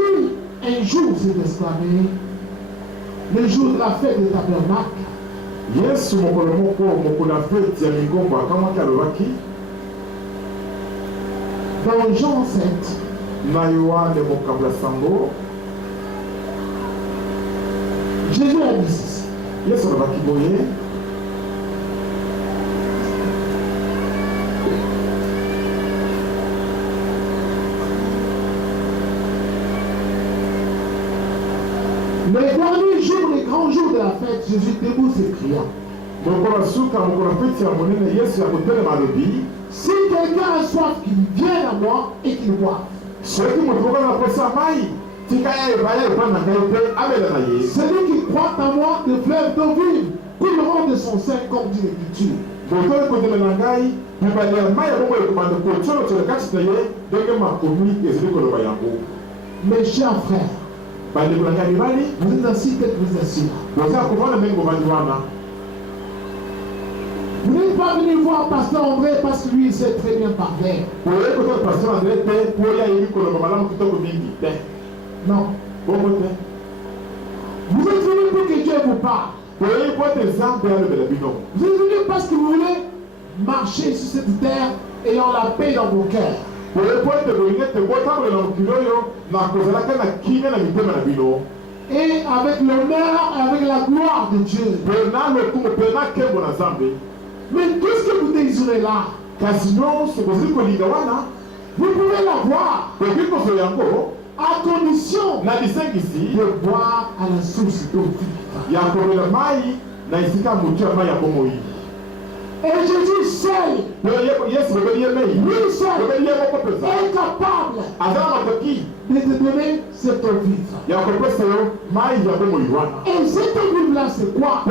un jour, s'est exclamé, le jour de la fête des tabernacles. Dans Jean 7, Jésus a dit ceci. Le dernier jour, les grands jours de la fête, Jésus debout s'écria. Si quelqu'un a soif, qu'il vienne à moi et qu'il boive. Celui qui croit en moi, des fleuves d'eau vive couleront de son sein comme dit l'Écriture. Mes chers frères, vous êtes assis, peut-être vous êtes assis là. Vous n'êtes pas venu voir Pasteur André parce que lui il sait très bien parler. Non. Vous êtes venu pour que Dieu vous parle. Vous êtes venu parce que vous voulez marcher sur cette terre ayant la paix dans vos cœurs. Et avec l'honneur et avec la gloire de Dieu. Mais tout ce que vous désirez là, vous pouvez l'avoir à condition de boire à la source d'eau vive. Et Jésus seul, lui seul, est capable de te donner cette eau vive. Et cette eau vive là, c'est quoi?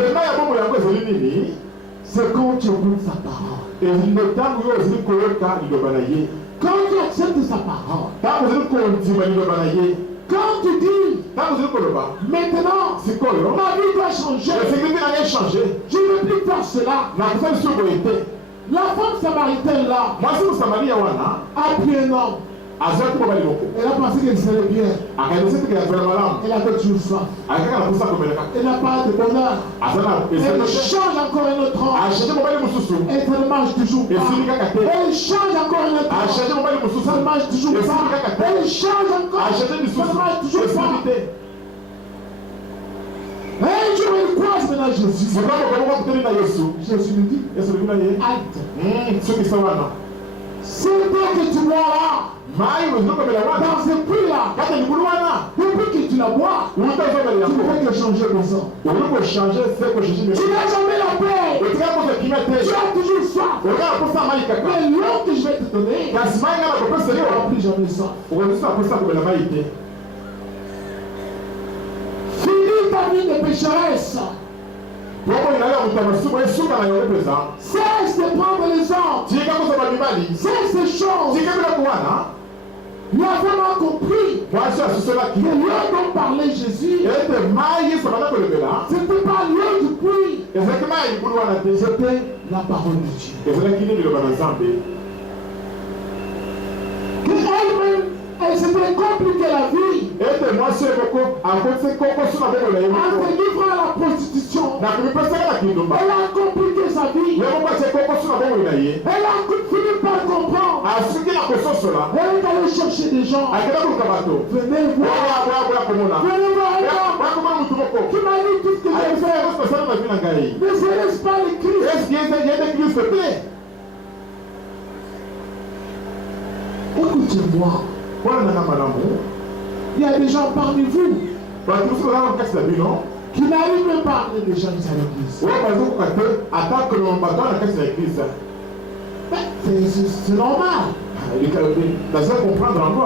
C'est quand tu écoutes sa parole. Quand tu acceptes sa parole. Quand tu dis, maintenant, ma vie doit changer. Je ne veux plus faire cela. La femme samaritaine là a pris un homme. azaki mobali moko Elle a pensé qu'elle serait bien. akaeleza teke azala malamu Elle avait toujours soif. akaka na posa komela kaka Elle n'a pas de bonheur. azala Elle change encore un autre homme. achange mobali mosusu Elle ne mange toujours pas. esili kaka te Elle change encore un autre homme. achange mobali mosusu Ça ne marche toujours esili pas. kaka te Elle change encore. achange Ça ne lisusu marche toujours esili pas. te Un jour, elle croise maintenant Jésus. sikoyo mokomoko kuteli na yesu Jésus lui dit, yesu lobi na ye halte. sokisa wana C'est toi que tu bois là. mai ozokomela wana Dans ce puits-là. kata likulu wana Depuis que tu la bois, uta ozomela tu ne yango fais que changer de sang. okoki kochange se kochange Tu n'as jamais la paix. otika koza kimia te Tu as toujours soif. okaka kosa mai kaka Mais l'eau que je vais te donner, kasi mai nga na kopesa tu yo n'auras plus jamais soif. okozisa kosa komela mai te Finis ta vie de pécheresse. bongo inali ya moto ya masumu esuka na yango mpenza Cesse de prendre les hommes. tika kozala mibali Cesse ces choses. tika biloko wana La femme a compris mwasi asusolaki que l'eau dont parlait Jésus, ete mai yesu abanda kolobela ce n'était pas l'eau du puits, ezalaki mai ya likulu wana te c'était la parole de Dieu. ezalaki nini liloba na nzambe Que elle-même, elle s'était compliqué la vie ete mwasi oyo moko akotisi kokoso na bongo na ye en moko se livrant à la prostitution. na komipesaka na kindumba Elle a compliqué sa vie. ye moko atie kokoso na bongo na ye Elle a fini par comprendre. asuki na kososola Elle est allée chercher des gens. akenda koluka bato Venez voir. boya komona Venez voir un homme boya komona motu moko qui m'a dit tout ce que j'ai fait. ayesala na vi na ngai Ne serait-ce pas le Christ? eske yede kristo te Écoutez-moi. wana nanga malamu Il y a des gens parmi vous bato mosusu bazala makasi na bino qui n'arrivent même pas à amener des gens à l'église. oyo bazokoka te ata koloma bato wana kasi na eglise C'est normal. naza comprendre yango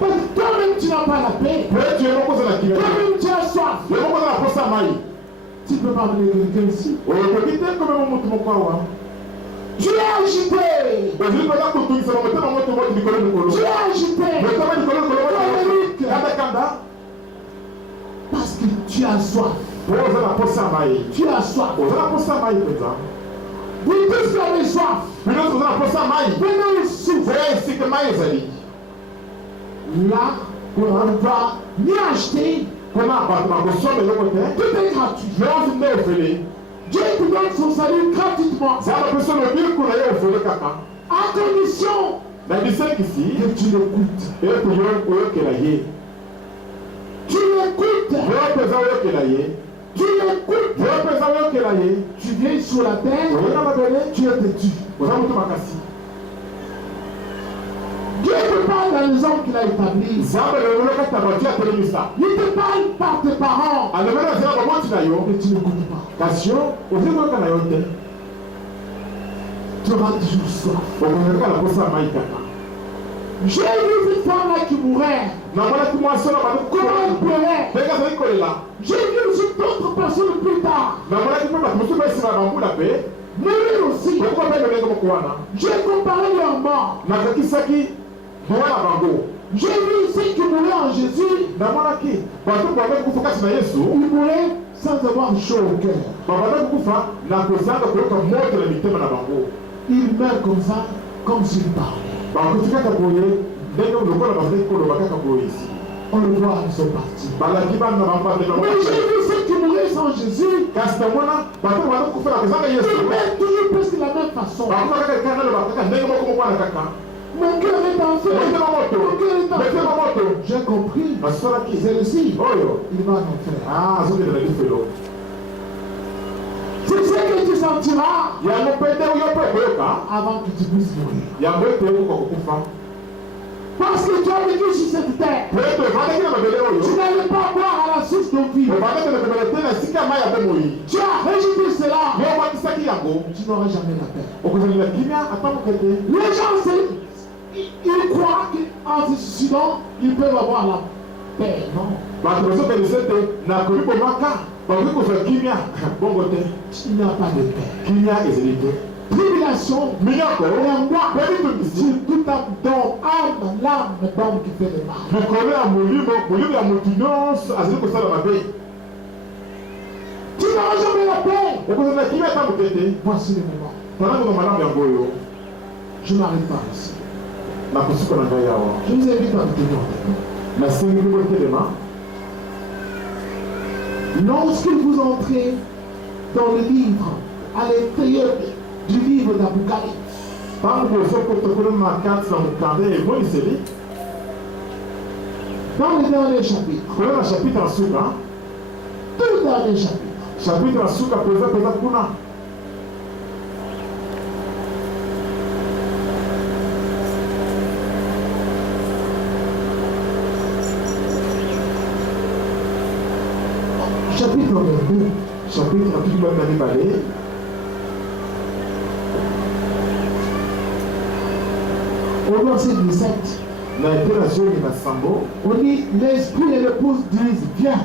Parce que toi-même, tu n'as pas la paix. peut-être ye moko oza na kimia Toi-même, tu as soif. ye moko oza na posa mai Tu ne peux pas amener quelqu'un ici. okoki te komema motu moko awa Tu es agité. ozali mpenza kotungisa bamotema moto moko likolo likolo Tu es agité. motema likolo likolo kanda Parce que tu as soif. po oza na posa mai Tu as soif. oza na posa mai mpenza Vous tous qui avez soif, bino oza na posa mai venez ici. oya esika mai ezali Là, on va ni acheter. mpona bato bakosomba eloko te Tout est gratuit. nyonso nde ofele Dieu te donne son salut gratuitement. za bapesa lobiku na ye ofele kaka À condition na bisekisi que tu l'écoutes. ete yo oyokela ye Tu l'écoutes. yo mpenza oyokela ye Tu l'écoutes. yo mpenza oyokela ye Tu viens sur la terre. oyenga mabele Tu es têtu. oza moto makasi Dieu te parle dans les hommes qu'il a établis. nzambe lelolokati na bato atelemisa Il te parle par tes parents. alobeli azala baboti na yo Mais tu n'écoutes pas. kasi yo ozali koyoka na yo te Tu auras toujours soif. okozalika na posa ya mai kaka J'ai vu une femme là qui mourait. namonaki mwasi oyo Comment elle pleurait. ndenge azali kolela J'ai vu aussi d'autres personnes plus tard namonaki mpe bato mosusu baesima na bambula mpe mourir aussi. okoko mpe lolenge moko wana J'ai comparé leur mort. nakokisaki boya na bango J'ai vu ceux qui mouraient en Jésus. namonaki bato babaki kufa kati na yesu Ils mouraient sans avoir chaud au cœur. babandaki kufa na kozanga koyoka moto na mitema na bango Ils meurent comme ça, comme s'ils parlaient. bakoki kaka boye ndenge lokola bazali koloba kaka boye esi On le voit, ils sont partis. balaki bana na bambanda Mais j'ai vu ceux qui mouraient sans Jésus. kasi namona bato bazali kufa na kozanga yesu Ils meurent toujours presque de la même façon. bakoka kaka ekana naloba kaka ndenge moko moko wana kaka Mon cœur est en feu. metema moto Mon cœur est en metema feu. moto J'ai compris. basolaki Celle-ci, oyo il va en enfer. azokende na lifelo C'est ce que tu sentiras yango mpe nde yo mpe okoyoka avant que tu puisses mourir. yango ete okoka kokufa Parce que tu as vécu sur cette terre. po ete ovandaki na mabele oyo Tu n'allais pas boire à la source d'eau vive. ovandaki na mabele te na esika mai ya bomoi Tu as rejeté cela. yo obakisaki yango Tu n'auras jamais la paix. okozalila kimia ata moke te Les gens, ils croient qu'en se suicidant, ils peuvent avoir la paix. Non. bato bazokanisa ete nakoki komaka bakoki kozwa kimia bongo te Il n'y a pas de paix. kimia ezali te Tribulation, minyoko l'angoisse, mpe bitungisi sur toute âme d'homme, l'âme d'homme qui fait le mal. likolo ya molimo ya motu nyonso azali kosala mabe Tu n'auras jamais la paix. okozala kimia ata moke te Voici le moment. tanango malamu yango oyo Je m'arrête pas ici. na kusiko na ngai awa. Je vous invite à me tenir. Nasengi bino telema. Lorsque vous entrez dans le livre, à l'intérieur du livre d'Apocalypse, Tangu bozokota na kati na mokanda eboniseli. dans le dernier chapitre, Kuna na chapitre ya suka. tout le dernier chapitre, Chapitre ya suka peza kuna. chapitre 22, Chapitre ya tuki bana mibale. au verset 17, Na etela zoni na sambo. on dit l'esprit et l'épouse disent viens.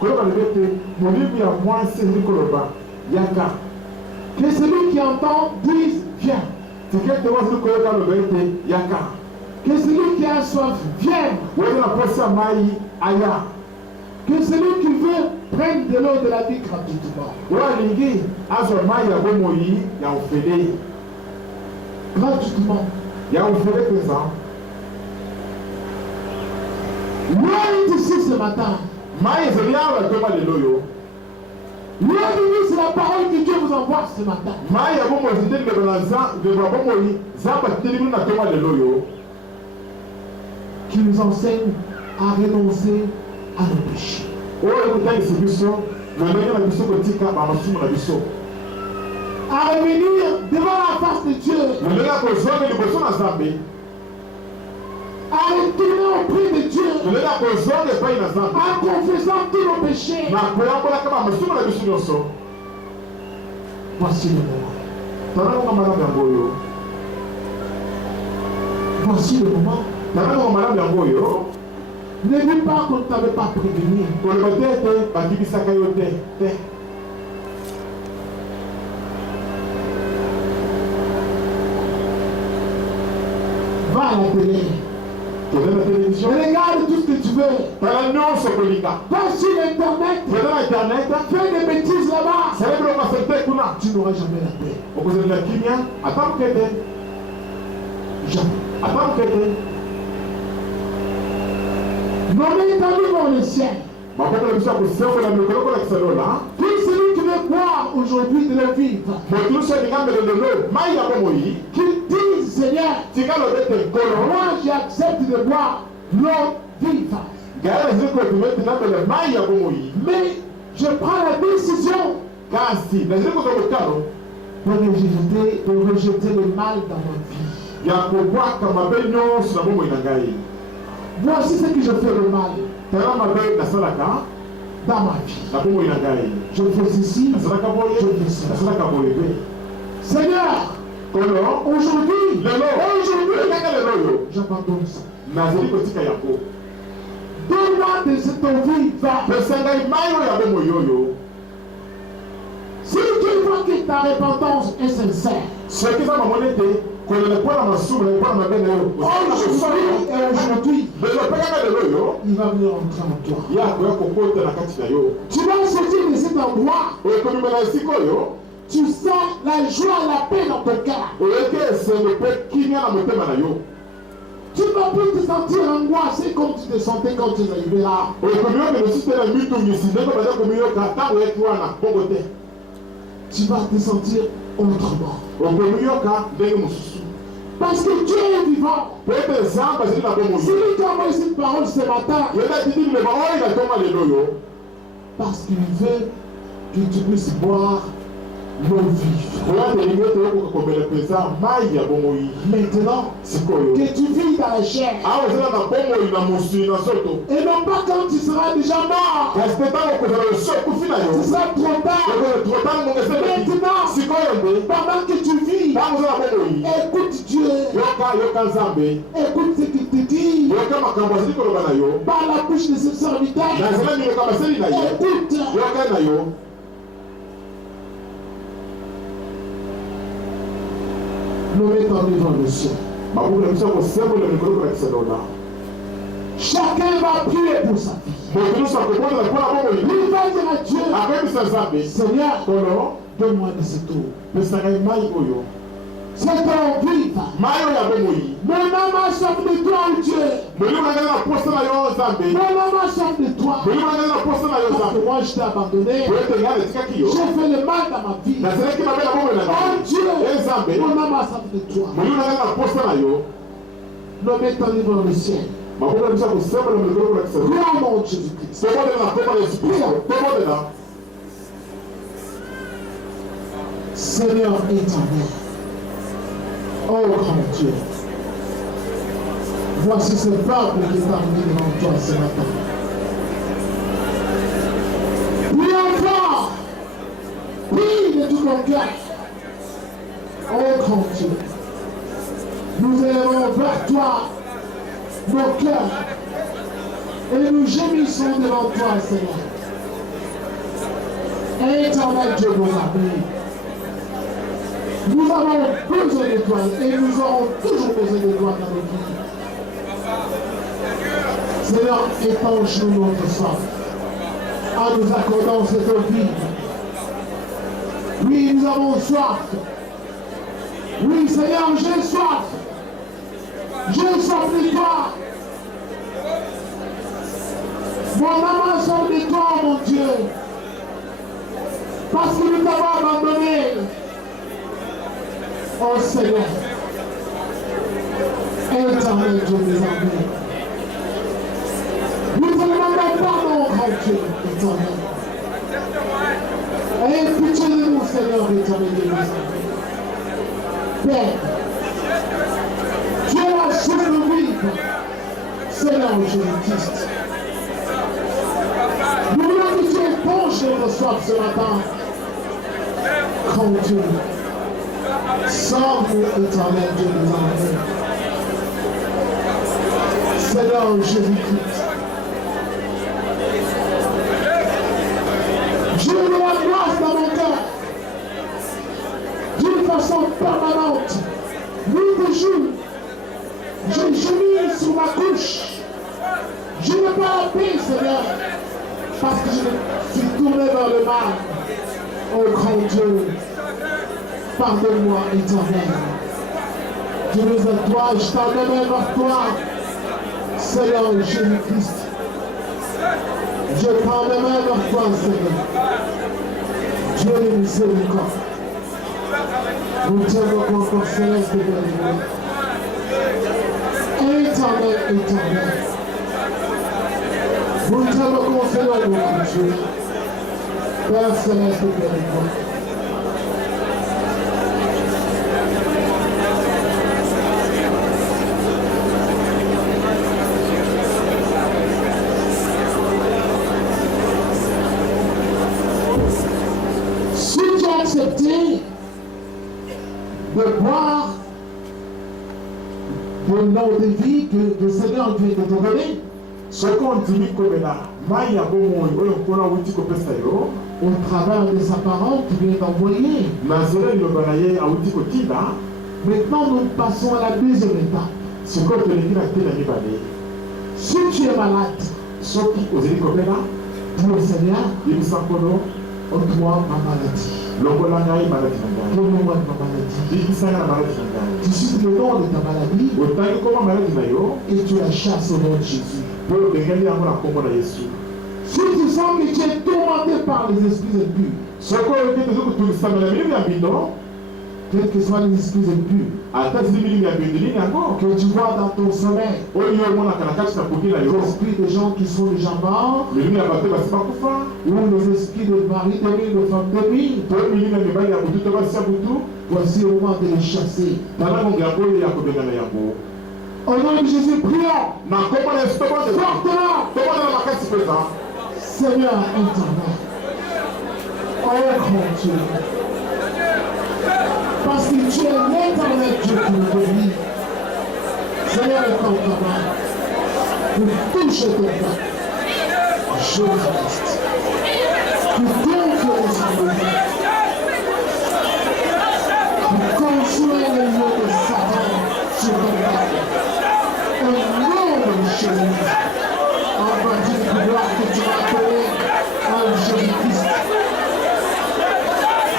Koloba lebete molibu ya mwasi likoloba yaka. Que celui qui entend dise viens. Tikete wazi koloba lebete yaka. Que celui qui a soif vienne. Wewe na posa mai aya. Que celui qui veut prenne de l'eau de la vie gratuitement. Walingi azwa mai ya bomoi ya ufele. Gratuitement. Ya ufele pesa. Loin d'ici ce matin. Mai ezali awa toma lelo yo. Loin de nous, c'est la parole que Dieu vous envoie ce matin. Mai ya bomoi ziteli bebana beba bomoi zamba teli bino na toma lelo yo. Qui nous enseigne à renoncer à nos péchés. Oyo ekutangisi biso na ndenge na biso kotika bamasumu na biso. À revenir devant la face de Dieu. Na ndenge ya kozonga liboso na Nzambe. À retourner auprès de Dieu. Na ndenge ya kozonga epai na Nzambe. En confessant tous nos péchés. Na koyambolaka bamasumu na biso nyonso. Voici le moment. Tanango malamu yango oyo. Voici le moment. Tanango malamu yango oyo. Ne dis pas qu'on ne t'avait pas prévenu. Koloba te ete bakibisaka yo te. Va à la télé. Toza na télévision. Regarde tout ce que tu veux. Tala nyonso kolinga. Va sur Internet. Toza na internet. Fais des bêtises là-bas. Sala biloko masete kuna. Tu n'auras jamais la paix. Okozala kimia ata moke te. Jamais. Ata moke te. Nommé établi dans le ciel. Bakoko na biso ya kosembola mikolo kolakisa lola. Tout celui qui veut boire aujourd'hui de l'eau vive, Moto nyonso alinga mbele lelo mai ya bomoi. qu'il dise Seigneur, Tika lobe te nkolo. moi j'accepte de boire l'eau vive. Ngai nazili kotume tina mbele mai ya bomoi. Mais je prends la décision Kasi nazili kozwa mokano de rejeter le mal dans ma vie. ya kobwaka mabe nyonso na bomoi na ngai. Voici ce que je fais le mal Tala mabe nasalaka dans ma vie. na bomoi na ngai. Je fais ceci, Nasalaka boye, je fais cela. nasalaka boye pe. Seigneur, Kolo aujourd'hui, kaka lelo oyo j'abandonne ça. nazali kotika yango. Donne-moi de cette eau vive. Pesa ngai mai oyo ya bomoi oyo. Si tu vois que ta repentance est sincère, Soki eza mamoni ete kolela mpo na masumu na mpo na mabe na yo aujourd'hui, lelo mpe kaka lelo oyo il va venir entrer en toi. ye akoya kokota na kati na yo. Tu vas sortir de cet endroit, okomimela esika oyo tu sens la joie, la paix dans ton cœur. oyeki esengo mpe kimia na motema na yo. Tu ne vas plus te sentir angoissé comme tu te sentais quand tu es arrivé là. okomiyoka nosi te na mitungisi ndenge baza komiyoka ntango oyeki wana bongo te. Tu vas te sentir autrement. okomiyoka ndenge mosusu Parce que Dieu est vivant. po ete nzambe azali na bomoi. Celui qui a envoyé cette parole ce matin, yena tindi liloba oyo natonga lelo oyo parce qu'il veut que tu puisses boire l'eau vive. oya telingi ete okoka komela mpenza mai ya bomoi. Maintenant, sikoyo que tu vis dans la chair. awa ozala na bomoi na mosuni na nzoto. Et non pas quand tu seras déjà mort. kasi te ntango okozala loso ekufi na yo Ce sera trop tard. okotrotanga mongeseleki Maintenant, sikoyo nde pendant que tu vis, ntango oza na bomoi écoute Dieu. yoka nzambe Écoute ce qu'il te dit yoka makambo azali koloba na yo par la bouche de ce serviteur. na nzela miloka baseli na ye Écoute. yoka na yo. Nous mettons devant le ciel. mabuku na biso ya kosembola mikolo kolakisa lola. Chacun va prier pour sa vie. moto nyonso akobonela mpo na bomoi Il va dire à Dieu, akoyebisa nzambe Seigneur, kolo donne-moi de cette eau. pesa ngai mai oyo. C'est ton vide. Mon âme a soif de toi, oh Dieu. Mon âme a soif de toi. Parce que moi je t'ai abandonné. J'ai fait le mal dans ma vie. Oh Dieu, mon âme a soif de toi. Nommez ton livre dans le ciel. Gloire mon Jésus-Christ. Seigneur éternel. Oh grand Dieu. Voici ce peuple qui est arrivé devant toi ce matin. Prie encore. Prie de tout mon cœur. Oh grand Dieu. Nous élevons vers toi nos cœurs et nous gémissons devant toi, Seigneur. Éternel Dieu, nos amis. Nous avons besoin de toi et nous aurons toujours besoin de toi dans nos vies. Seigneur, étanche-nous notre soif en nous accordant cette vie. Oui, nous avons soif. Oui, Seigneur, j'ai soif. J'ai soif de toi. Mon âme a soif de toi, mon Dieu. Parce que nous t'avons abandonné. Oh Seigneur, éternel Dieu des armées, nous te demandons pardon, grand Dieu, éternel. Ayez pitié de nous, Seigneur, éternel Dieu des armées. Père, tu es la source de vie, Seigneur Jésus-Christ. Nous voulons que tu éponges notre soif ce matin, grand Dieu. Sauve-nous, éternel Dieu des armées. Seigneur Jésus-Christ. J'ai de la grâce dans mon cœur. D'une façon permanente. Nuit et jour. Je gémis sur ma couche. Je n'ai pas la paix, Seigneur. Parce que je suis tourné vers le mal. Oh grand Dieu. Pardonne-moi, éternel. Je veux à toi, je t'en remets vers toi, Seigneur Jésus-Christ. Je prends mes mains vers toi, Seigneur. Dieu de miséricorde. Nous t'aimons encore céleste de bénédiction. Éternel, éternel. Nous t'aimons encore Seigneur de Dieu. Père céleste de bénédiction. Accepter de boire de l'eau de vie que le Seigneur vient de te donner. Au travers de sa parole qui vient d'envoyer. Maintenant nous passons à la deuxième étape. Si tu es malade, dis au Seigneur, ôte-moi ma maladie. Donne-moi de ma maladie. Tu cites le nom de ta maladie et tu la chasses au nom de Jésus. Si tu sens que tu es tourmenté par les esprits impurs, quels que soient les esprits impurs, que tu vois dans ton sommeil, les esprits de gens qui sont déjà morts, ou les esprits de mari de de femme de voici le moment de les chasser. Au nom de Jésus, prions fortement. Seigneur éternel, oh grand Dieu, parce que tu es l'éternel Dieu qui nous bénit. Seigneur, étends ta main pour toucher tes mains. Jésus-Christ, pour confier les amours, pour consoler les yeux de Satan sur ton table. Au nom de Jésus, en bâti de gloire que tu m'as appelé en Jésus-Christ.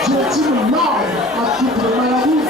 Je dis non à toute maladie.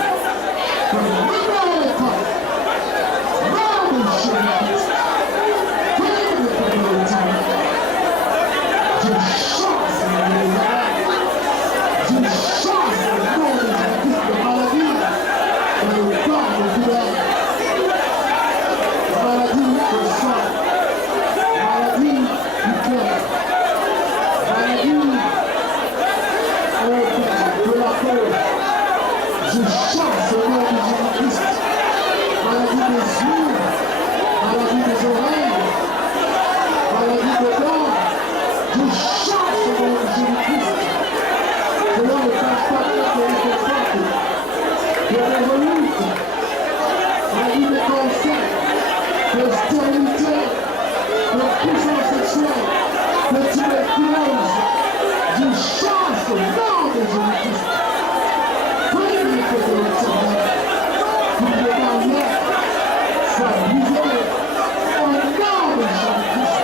Je chasse au nom de Jésus-Christ. Selon le pasteur de l'Église, de révolute, la vie de cancer, de stérilité, de puissance sexuelle, de tuberculose. Je chasse au nom de Jésus-Christ. Priez que de l'Éternel, pour que la mer soit brisée au nom de Jésus-Christ.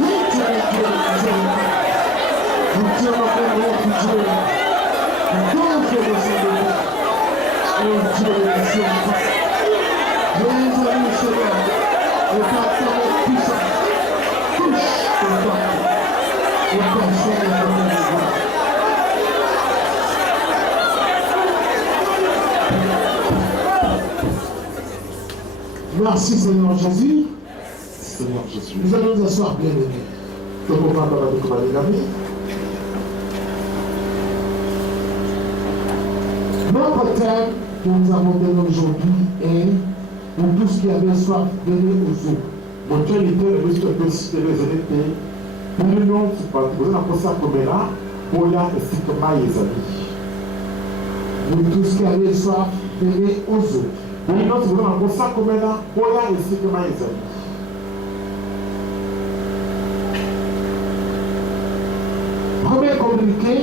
L'Éternel Dieu est miséricordieux. Nous tirons après notre Dieu. Nous Dieu de Seigneur. Oh Dieu de miséricorde. Viens à nous, Seigneur. Et par ta puissance, touche ton peuple. Et personne ne peut nous voir. Merci Seigneur Jésus. Seigneur Jésus. Nous allons nous asseoir bien aimés. Notre thème que nous avons donné aujourd'hui est pour tous qui avaient soif, venez aux eaux. Mon Dieu, il était le risque de citer les étés. Pour nous, vous avez un ça comme là, pour y aller, c'est comme les amis. Pour tous qui avaient soif, venez aux eaux. Pour nous, vous avez un ça comme là, pour y aller, c'est comme les amis. Premier communiqué,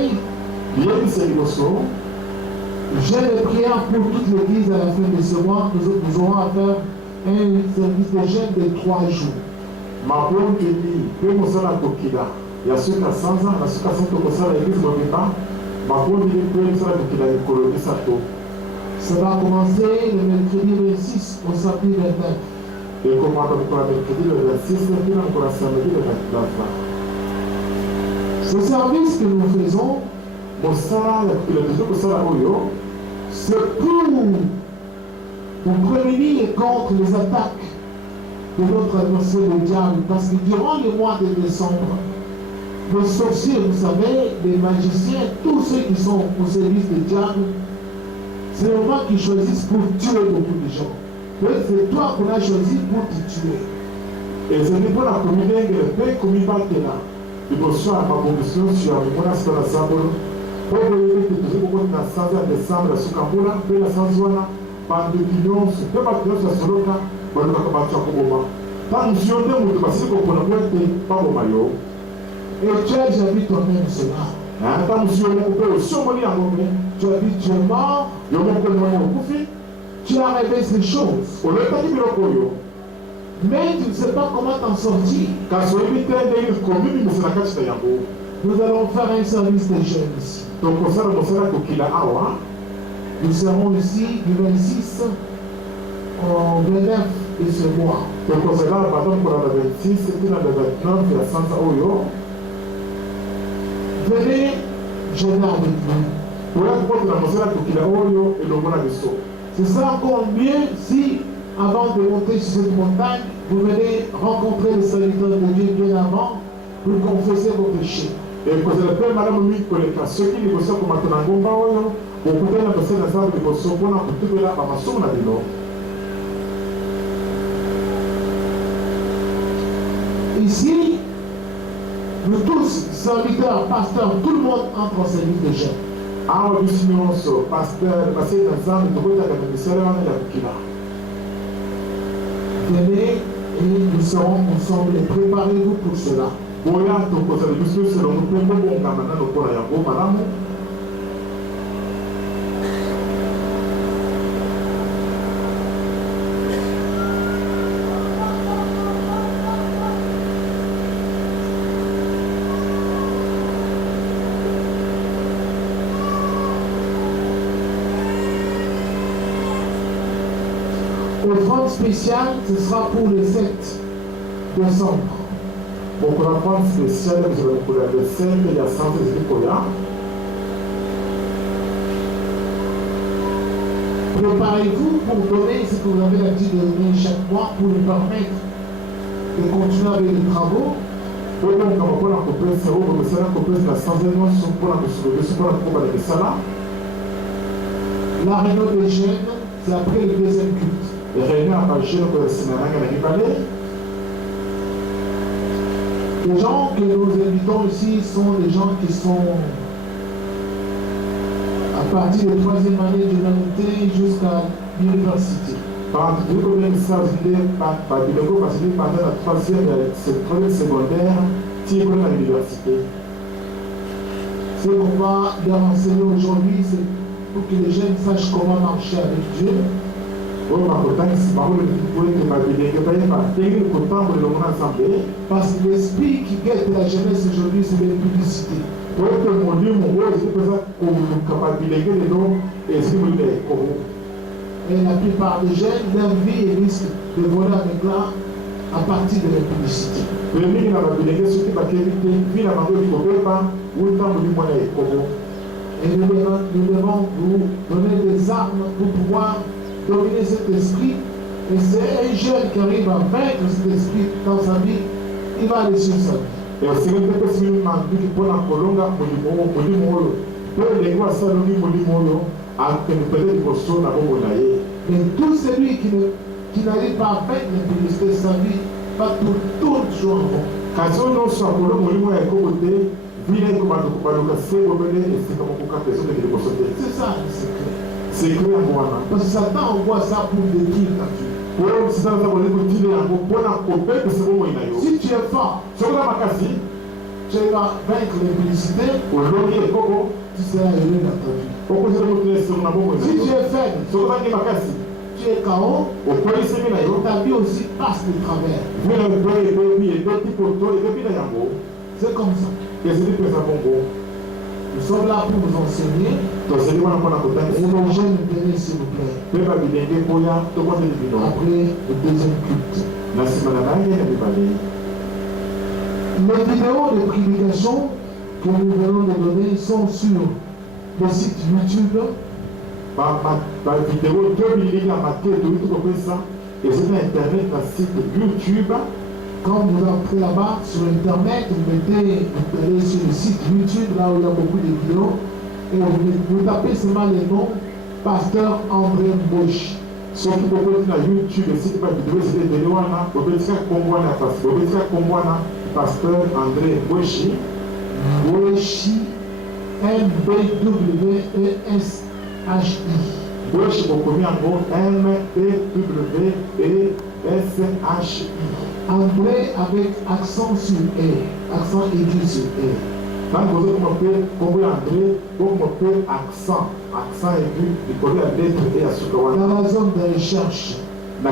Bien, c'est le son. j'ai des prières pour toute l'église à la fin de ce mois. Nous aurons à faire un service de jeûne de 3 jours. Ma bonne tenue, que nous allons coquiller. Il y a ceux qui ont 100 ans, il y a ceux qui ont 100 ans, l'église ne veut pas. Ma bonne tenue, que nous allons coquiller, il faut le ça tout. Ça va commencer le mercredi 26 au samedi 29. Et comment on peut le mercredi le 26, et puis on le samedi le 29. Ce service que nous faisons, Mon salaire, il a déjà que ça là, c'est pour prévenir contre les attaques de notre adversaire le diable. Parce que durant le mois de décembre, les sorciers, vous savez, les magiciens, tous ceux qui sont au service du diable, c'est le moment qu'ils choisissent pour tuer beaucoup de gens. C'est toi qu'on a choisi pour te tuer. Et c'est pour la communauté, le pays comme il va être là. Il faut soit ma position sur le monastère de la Sabolo. Pour que vous ayez beaucoup de naissance en décembre, la Soukambula, puis la Sanzouana, par de millions, ce que ma cliente soit sur le cas, pour le combattre à Koboma. Tant que je suis en train de passer pour le point, pas au maillot. Et tu as déjà vu toi-même cela. Tant que je suis en train de surmonter à mon main, Tu as vu, tu es mort, il y a mon collègue au Koufi, tu as rêvé ces choses. au lieu de dire au Mais tu ne sais pas comment t'en sortir. car sur le terrain de l'île commune, c'est la carte de Yambo. Nous allons faire un service de jeunes ici. Donc, on s'est dit qu'il a awa. Nous serons ici du 26 au 29 de ce mois. Donc, on s'est là, pardon, pour le 26, et puis le 29, il y a Santa Oyo. Venez jeûner avec nous. Pour la porte de la Mosela qu'il a Oyo et le Mona de So. Ce sera encore mieux si, avant de monter sur cette montagne, vous venez rencontrer le serviteur de Dieu bien avant pour confesser vos péchés. Et quand le Père Madame lui collecte ceux qui négocient comme maintenant Gomba Oyo, beaucoup de personnes dans la négociation pour la culture de la Mamasson à Dino. Ici, nous tous, serviteurs, pasteurs, tout le monde entre en service de jeûne. Ah, du Seigneur, pasteur, passé dans un de côté avec le Seigneur et la Kila. Venez et nous serons ensemble et préparez-vous pour cela. Oya, donc, vous avez vu selon nous, pour bon gamana, nous pour la Yabo, madame. Offrande spéciale, ce sera pour le 7 décembre. Bon, pour la prendre spéciale, vous allez pour le 5, il y a 100 Koya. Préparez-vous pour donner ce que vous avez l'habitude de donner chaque mois pour nous permettre de continuer avec les travaux. Pour donc, on va couper, c'est où, vous savez, couper la 100 pour la soulever, c'est pour la couper avec ça. La réunion des jeunes, c'est après le deuxième culte. Les réunions à Bagé, pour le Sénat, il y a des balais. Les gens que nous invitons ici sont des gens qui sont à partir de 3e année d'humanité jusqu'à l'université. Par exemple, combien de ça par bilingue parce que pendant la 3e secondaire, tu es à l'université. Ce qu'on va leur enseigner aujourd'hui, c'est pour que les jeunes sachent comment marcher avec Dieu. Parce que l'esprit qui guette la jeunesse aujourd'hui, c'est l'impudicité. Et la plupart des jeunes, leur vie risque de voler avec là à partir de l'impudicité. Et nous devons vous donner des armes pour pouvoir dominer cet esprit. Et c'est un jeune qui arrive à vaincre cet esprit dans sa vie, il va aller sur sa vie. Et aussi, nous devons mais tout celui qui n'arrive pas à vaincre l'impudicité de sa vie va tourner toujours en rond. C'est ça le secret. C'est clair, moi. Parce que Satan envoie ça pour détruire ta vie. Si tu es fort, tu vas vaincre l'impudicité, tu seras heureux dans ta vie. Si tu es faible, tu es KO, ta vie aussi passe de travers. C'est comme ça. Nous sommes là pour vous enseigner. Et les jeunes, venez s'il vous plaît. Après le deuxième culte. Les vidéos de prédication que nous venons de donner sont sur le site YouTube. Quand vous entrez là-bas sur Internet, vous allez sur le site YouTube, là où il y a beaucoup de vidéos, et vous tapez seulement le nom Pasteur André Bosch. Ce qui peut être sur YouTube, c'est pas vidéo, c'est des vidéos, Pasteur André Boshi. Boshi, M-B-W-E-S-H-I. Boshi, au premier mot, M-B-W-E-S-H-I. André avec accent sur E, accent aigu sur E. Quand vous avez compris André, vous avez accent aigu, vous pouvez la lettre E à Sukawana. Dans la zone de recherche, vous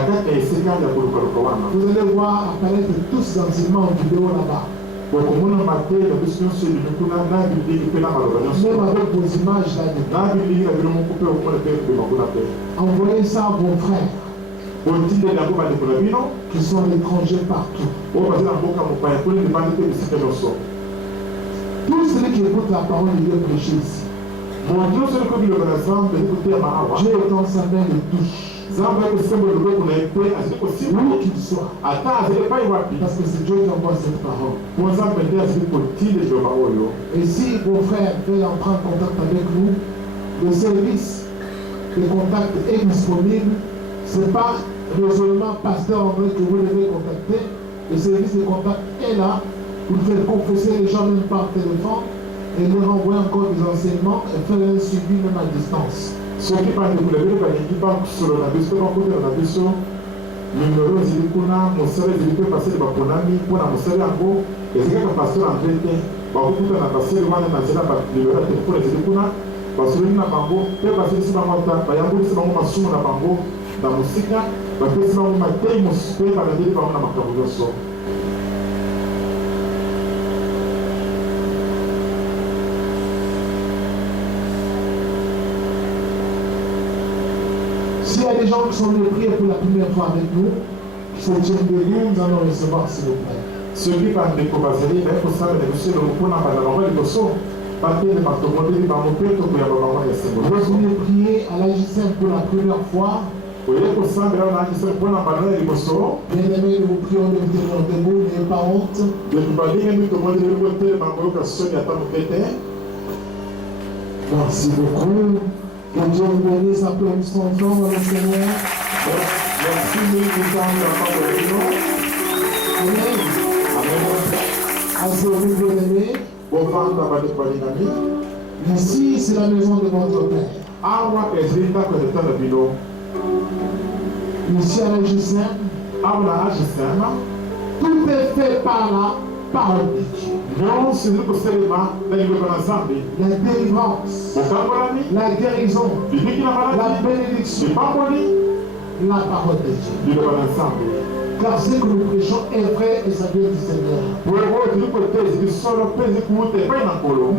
allez voir apparaître tous ces enseignements en vidéo là-bas. Même avec vos images là-dedans. Envoyez ça à vos frères qui sont à l'étranger partout. Tous ceux qui écoutent la parole de Dieu prêcher ici, Dieu étend sa main le touche. Où qu'il soit. Parce que c'est Dieu qui envoie cette parole. Et si vos frères veulent en prendre contact avec nous, le service de contact est disponible. Ce n'est pas résolument Pasteur André que vous devez contacter. Le service de contact est là pour faire confesser les gens même par téléphone et leur envoyer encore des enseignements et faire un suivi même à distance. Ce qui parle de vous l'avez sur la biso, numéro zilikuna, mosala zilikwe passer ba ponami, pour la mosala yango, et c'est que Pasteur André te, bakuta na passer wana na zela ba numéro de téléphone zilikuna, parce que na bango, pe passer si bango ta, ba yango si bango masumu na bango, na musika, ba pe si bango matei muspe ba ndeli bango na makabu yoso. S'il y a des gens qui sont venus prier pour la première fois avec nous, il faut dire que nous allons recevoir, s'il vous plaît. Ceux qui parlent de Kobazeli, il faut savoir que monsieur le Moukouna va dans le Bosso, parce que les marteaux-modèles dans mon père, il y a vraiment des symboles. Vous venez prier à l'AJCM pour la première fois. Bien-aimés, nous vous prions de vous tenir debout, n'ayez pas honte. Merci beaucoup. Que Dieu vous bénisse, applaudissons encore le Seigneur. Merci, nous vous donnons la parole de Dieu. Amen. Amen. Assez bien-aimé. Ici, c'est la maison de votre Père. Ici à la GCM, tout est fait par la parole de Dieu. La délivrance, la guérison, la bénédiction, la parole de Dieu. Car ce que nous prêchons est vrai et ça vient du Seigneur. Nous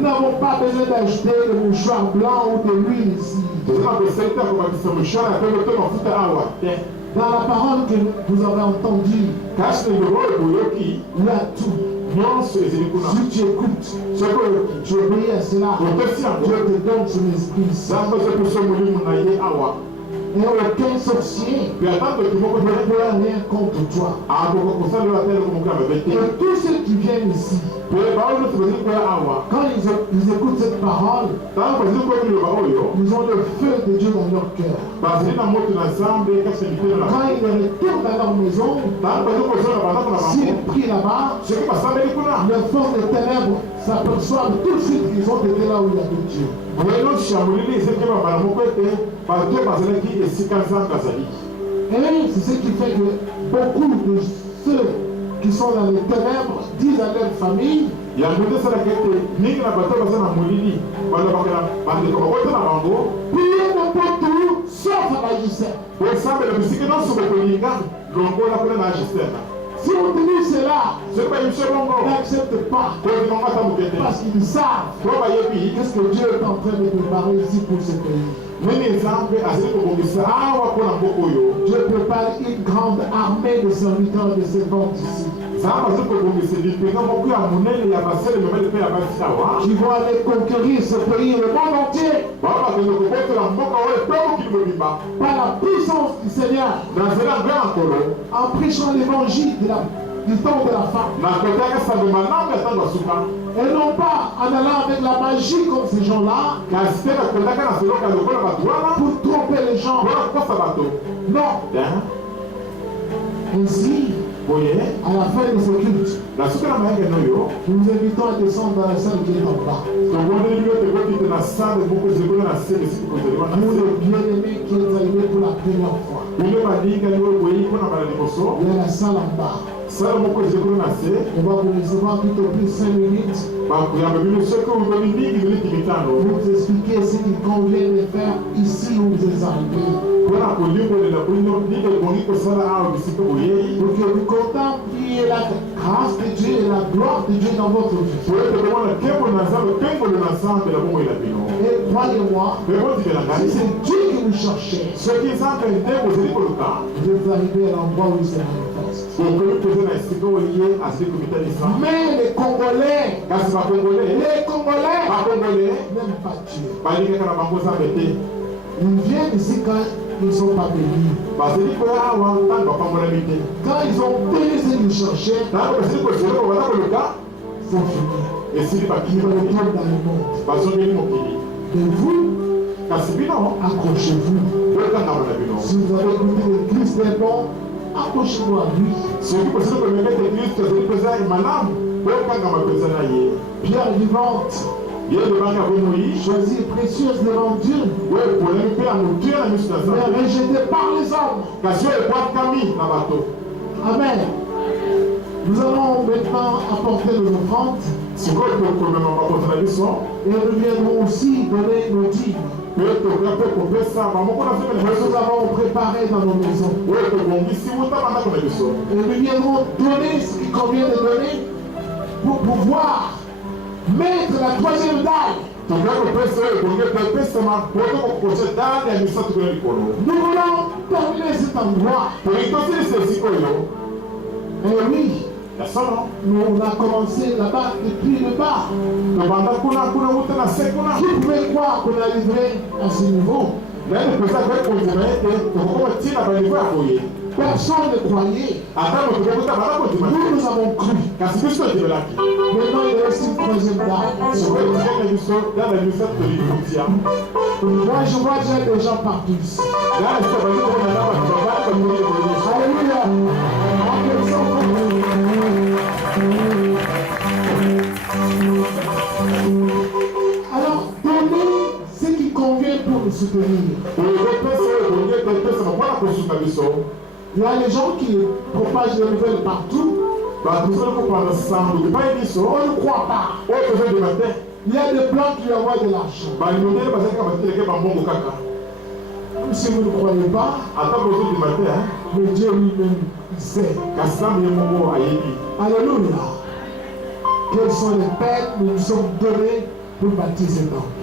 n'avons pas besoin d'acheter de mouchoirs blancs ou de l'huile ici. Dans la parole que vous avez entendue, il y a tout. Si tu écoutes, tu obéis à cela, Dieu te donne son esprit. Et aucun sorcier ne pourra rien contre toi. Et tous ceux qui viennent ici, quand ils écoutent cette parole, ils ont le feu de Dieu dans leur cœur. Quand ils retournent à leur maison, s'ils prient là-bas, les forces des ténèbres s'aperçoivent tout de suite qu'ils ont été là où il y a de Dieu. Et c'est ce qui fait que beaucoup de ceux qui sont dans les ténèbres disent à leur famille, priez n'importe où, sauf à la GCM. Si on te dit cela, n'accepte pas. Parce qu'ils savent qu'est-ce que Dieu est en train de préparer ici pour ce pays. Dieu prépare une grande armée de serviteurs de ses ventes ici. Qui vont aller conquérir ce pays, le monde entier. Par la puissance du Seigneur. En prêchant l'évangile du temps de la femme. Et non pas en allant avec la magie comme ces gens-là. Pour tromper les gens. Non. Ainsi, à la fin de ce culte, nous vous invitons à descendre dans la salle qui est en bas. Nous, les bien-aimés qui est arrivé pour la première fois. Il y a la salle en bas. On va vous recevoir tout au plus 5 minutes. Pour vous expliquer ce qu'il convient de faire ici où vous êtes arrivés. Pour que vous contempliez la grâce de Dieu et la gloire de Dieu dans votre vie. Et croyez-moi, si c'est Dieu que vous cherchez, vous êtes arrivé à l'endroit où il se manifeste. Mais les Congolais n'aiment pas Dieu. Ils viennent ici quand ils ne sont pas bénis. Quand ils ont béni ce qu'ils cherchaient, c'est fini. Ils retournent dans le monde. Et vous, accrochez-vous. Si vous avez écouté le Christ est bon, accrochez-vous à lui. Pierre vivante, choisie précieuse devant Dieu, mais rejetée par les hommes. Amen. Nous allons maintenant apporter nos offrandes et nous viendrons aussi donner nos dîmes. Nous avons préparé dans nos maisons. Et nous viendrons donner ce qu'il convient de donner pour pouvoir mettre la troisième dalle. Nous voulons terminer cet endroit. Et oui, nous on a commencé là-bas depuis le bas. Qui pouvait croire qu'on a livré à ce niveau? Personne ne croyait. Nous avons cru. Maintenant, il reste une troisième date. Moi, je vois déjà des gens partout ici. Alléluia. soutenir. Il y a les gens qui propagent les nouvelles partout. On ne croit pas. Il y a des plans qui envoient de l'argent. Même si vous ne croyez pas, mais Dieu lui-même sait. Alléluia. Quels sont les pères que nous nous sommes donnés pour bâtir ce temple?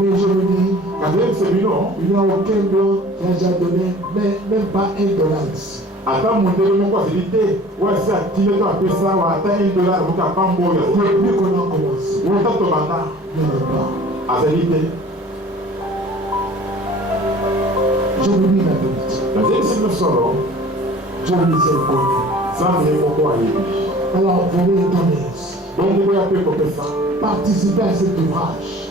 Mais je vous dis, il n'y a aucun blanc qui a déjà donné, même pas $1 ici. Depuis qu'on a commencé, il n'y a pas. Je vous dis la vérité. Je vous dis c'est connu. Alors, vous voulez donner. Participez à cet ouvrage.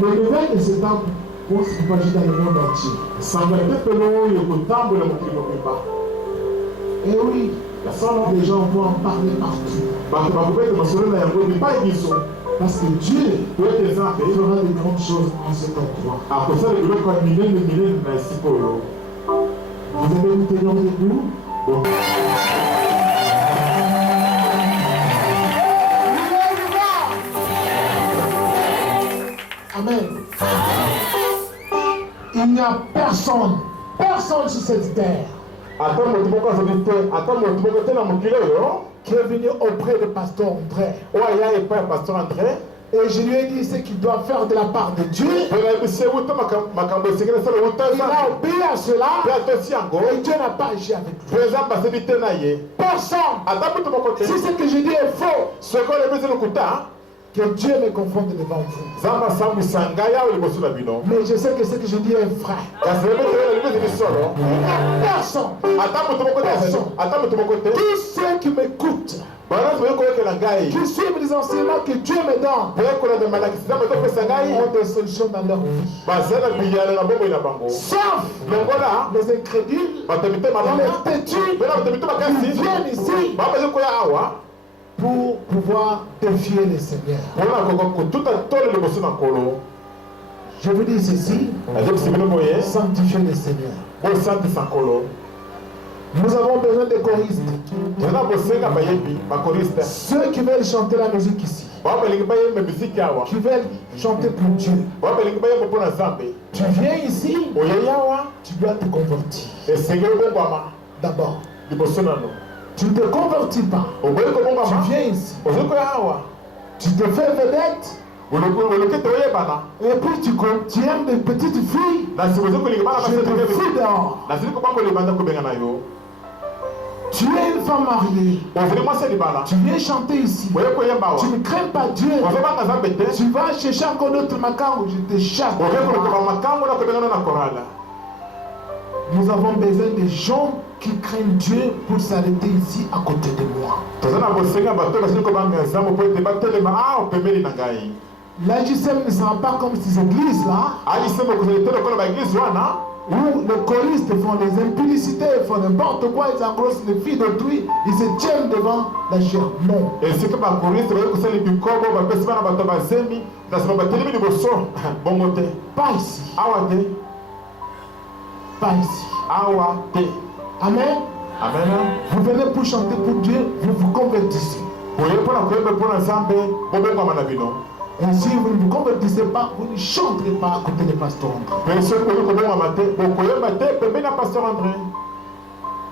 Le nouvel de ce temple vont se propager dans le monde entier. Et oui, les gens vont en parler partout. Parce que Dieu fera de grandes choses en cet endroit. Vous avez une tenir debout? Amen. Il n'y a personne sur cette terre qui est venu auprès de Pasteur André. Et je lui ai dit ce qu'il doit faire de la part de Dieu. Il a obéi à cela. Et Dieu n'a pas agi avec lui. Personne. Si ce que je dis est faux, que Dieu me confonde devant vous. Mais je sais que ce que je dis est vrai. Personne. Tous ceux qui m'écoutent, qui suivent les enseignements que Dieu me donne, ont des solutions dans leur vie. Sauf les incrédules, les têtus, qui viennent ici pour pouvoir défier le Seigneur. Je vous dis ceci, sanctifiez le Seigneur. Nous avons besoin de choristes. Ceux qui veulent chanter la musique ici, qui veulent chanter pour Dieu. Tu viens ici, tu dois te convertir. D'abord, tu ne te convertis pas. Tu viens ici, tu te fais vedette. Et puis tu aimes des petites filles. Je te fous dehors. Tu es une femme mariée. Tu viens chanter ici. Tu ne crains pas Dieu. Tu vas chercher encore d'autres macaques, je te chasse. Nous avons besoin de gens qui craignent Dieu pour s'arrêter ici à côté de moi. L'AJCM ne sera pas comme ces églises-là, où les choristes font des impudicités, font n'importe quoi, ils engrossent les filles d'autrui, ils se tiennent devant la chair. Non. Pas ici. Pas ici. Amen. Amen. Vous venez pour chanter pour Dieu, vous vous convertissez. Et si vous ne vous convertissez pas, vous ne chanterez pas à côté de Pasteur André.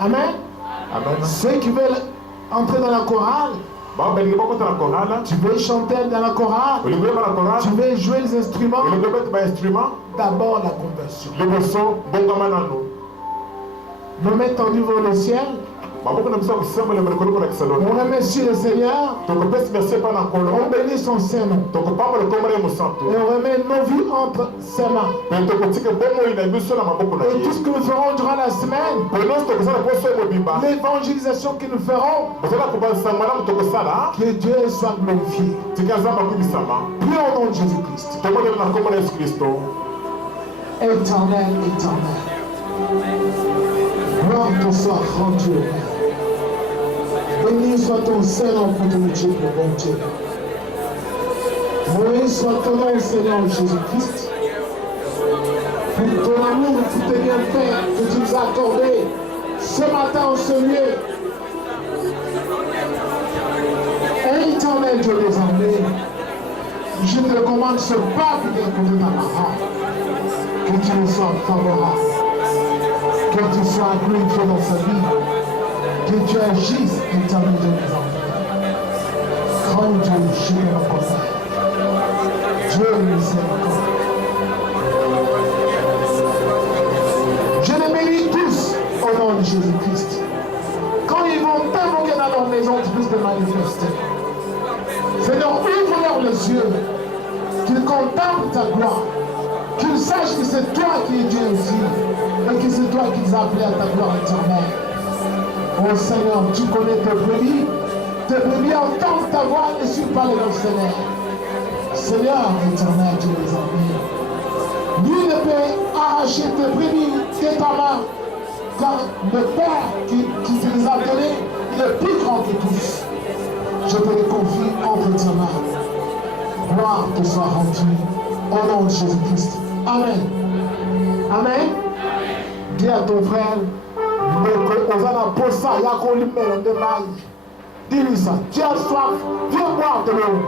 Amen. Ceux qui veulent entrer dans la chorale, tu veux chanter dans la chorale, tu veux jouer les instruments, d'abord la conversion. Nos mains tendues vers le ciel. On remercie le Seigneur. On bénit son Saint-Nom. Et on remet nos vies entre ses mains. Et tout ce que nous ferons durant la semaine, l'évangélisation que nous ferons, que Dieu soit glorifié. Prions au nom de Jésus-Christ. Éternel, éternel. Gloire te soit rendue. Béni soit ton Seigneur pour ton Dieu, pour bon Dieu. Béni soit ton nom, Seigneur Jésus-Christ, pour ton amour, pour tes bienfaits que tu nous as accordés ce matin en ce lieu. Éternel Dieu des armées, je te commande ce pas qui vient contre ta parole, que tu nous sois favorable, que tu sois glorifié dans sa vie, que tu agisses, éternel Dieu des armées. Grand Dieu, je me reconnais. Dieu le miséricorde. Je les bénis tous au nom de Jésus-Christ. Quand ils vont t'invoquer dans leur maison, tu puisses te manifester. Seigneur, ouvre-leur les yeux, qu'ils contemplent ta gloire, qu'ils sachent que c'est toi qui es Dieu aussi, et que c'est toi qui les as appelés à ta gloire éternelle. Oh Seigneur, tu connais tes brebis entendent ta voix et suivent pas les leurs Seigneur. Seigneur éternel, Dieu des armées, nul ne peut arracher tes brebis de ta main, car le Père qui te les a donnés, il est plus grand que tous. Je te les confie entre tes mains. Gloire te soit rendue au nom de Jésus-Christ. Amen. Amen. Dis à ton frère, dis-lui ça. Tu as soif, viens boire de l'eau.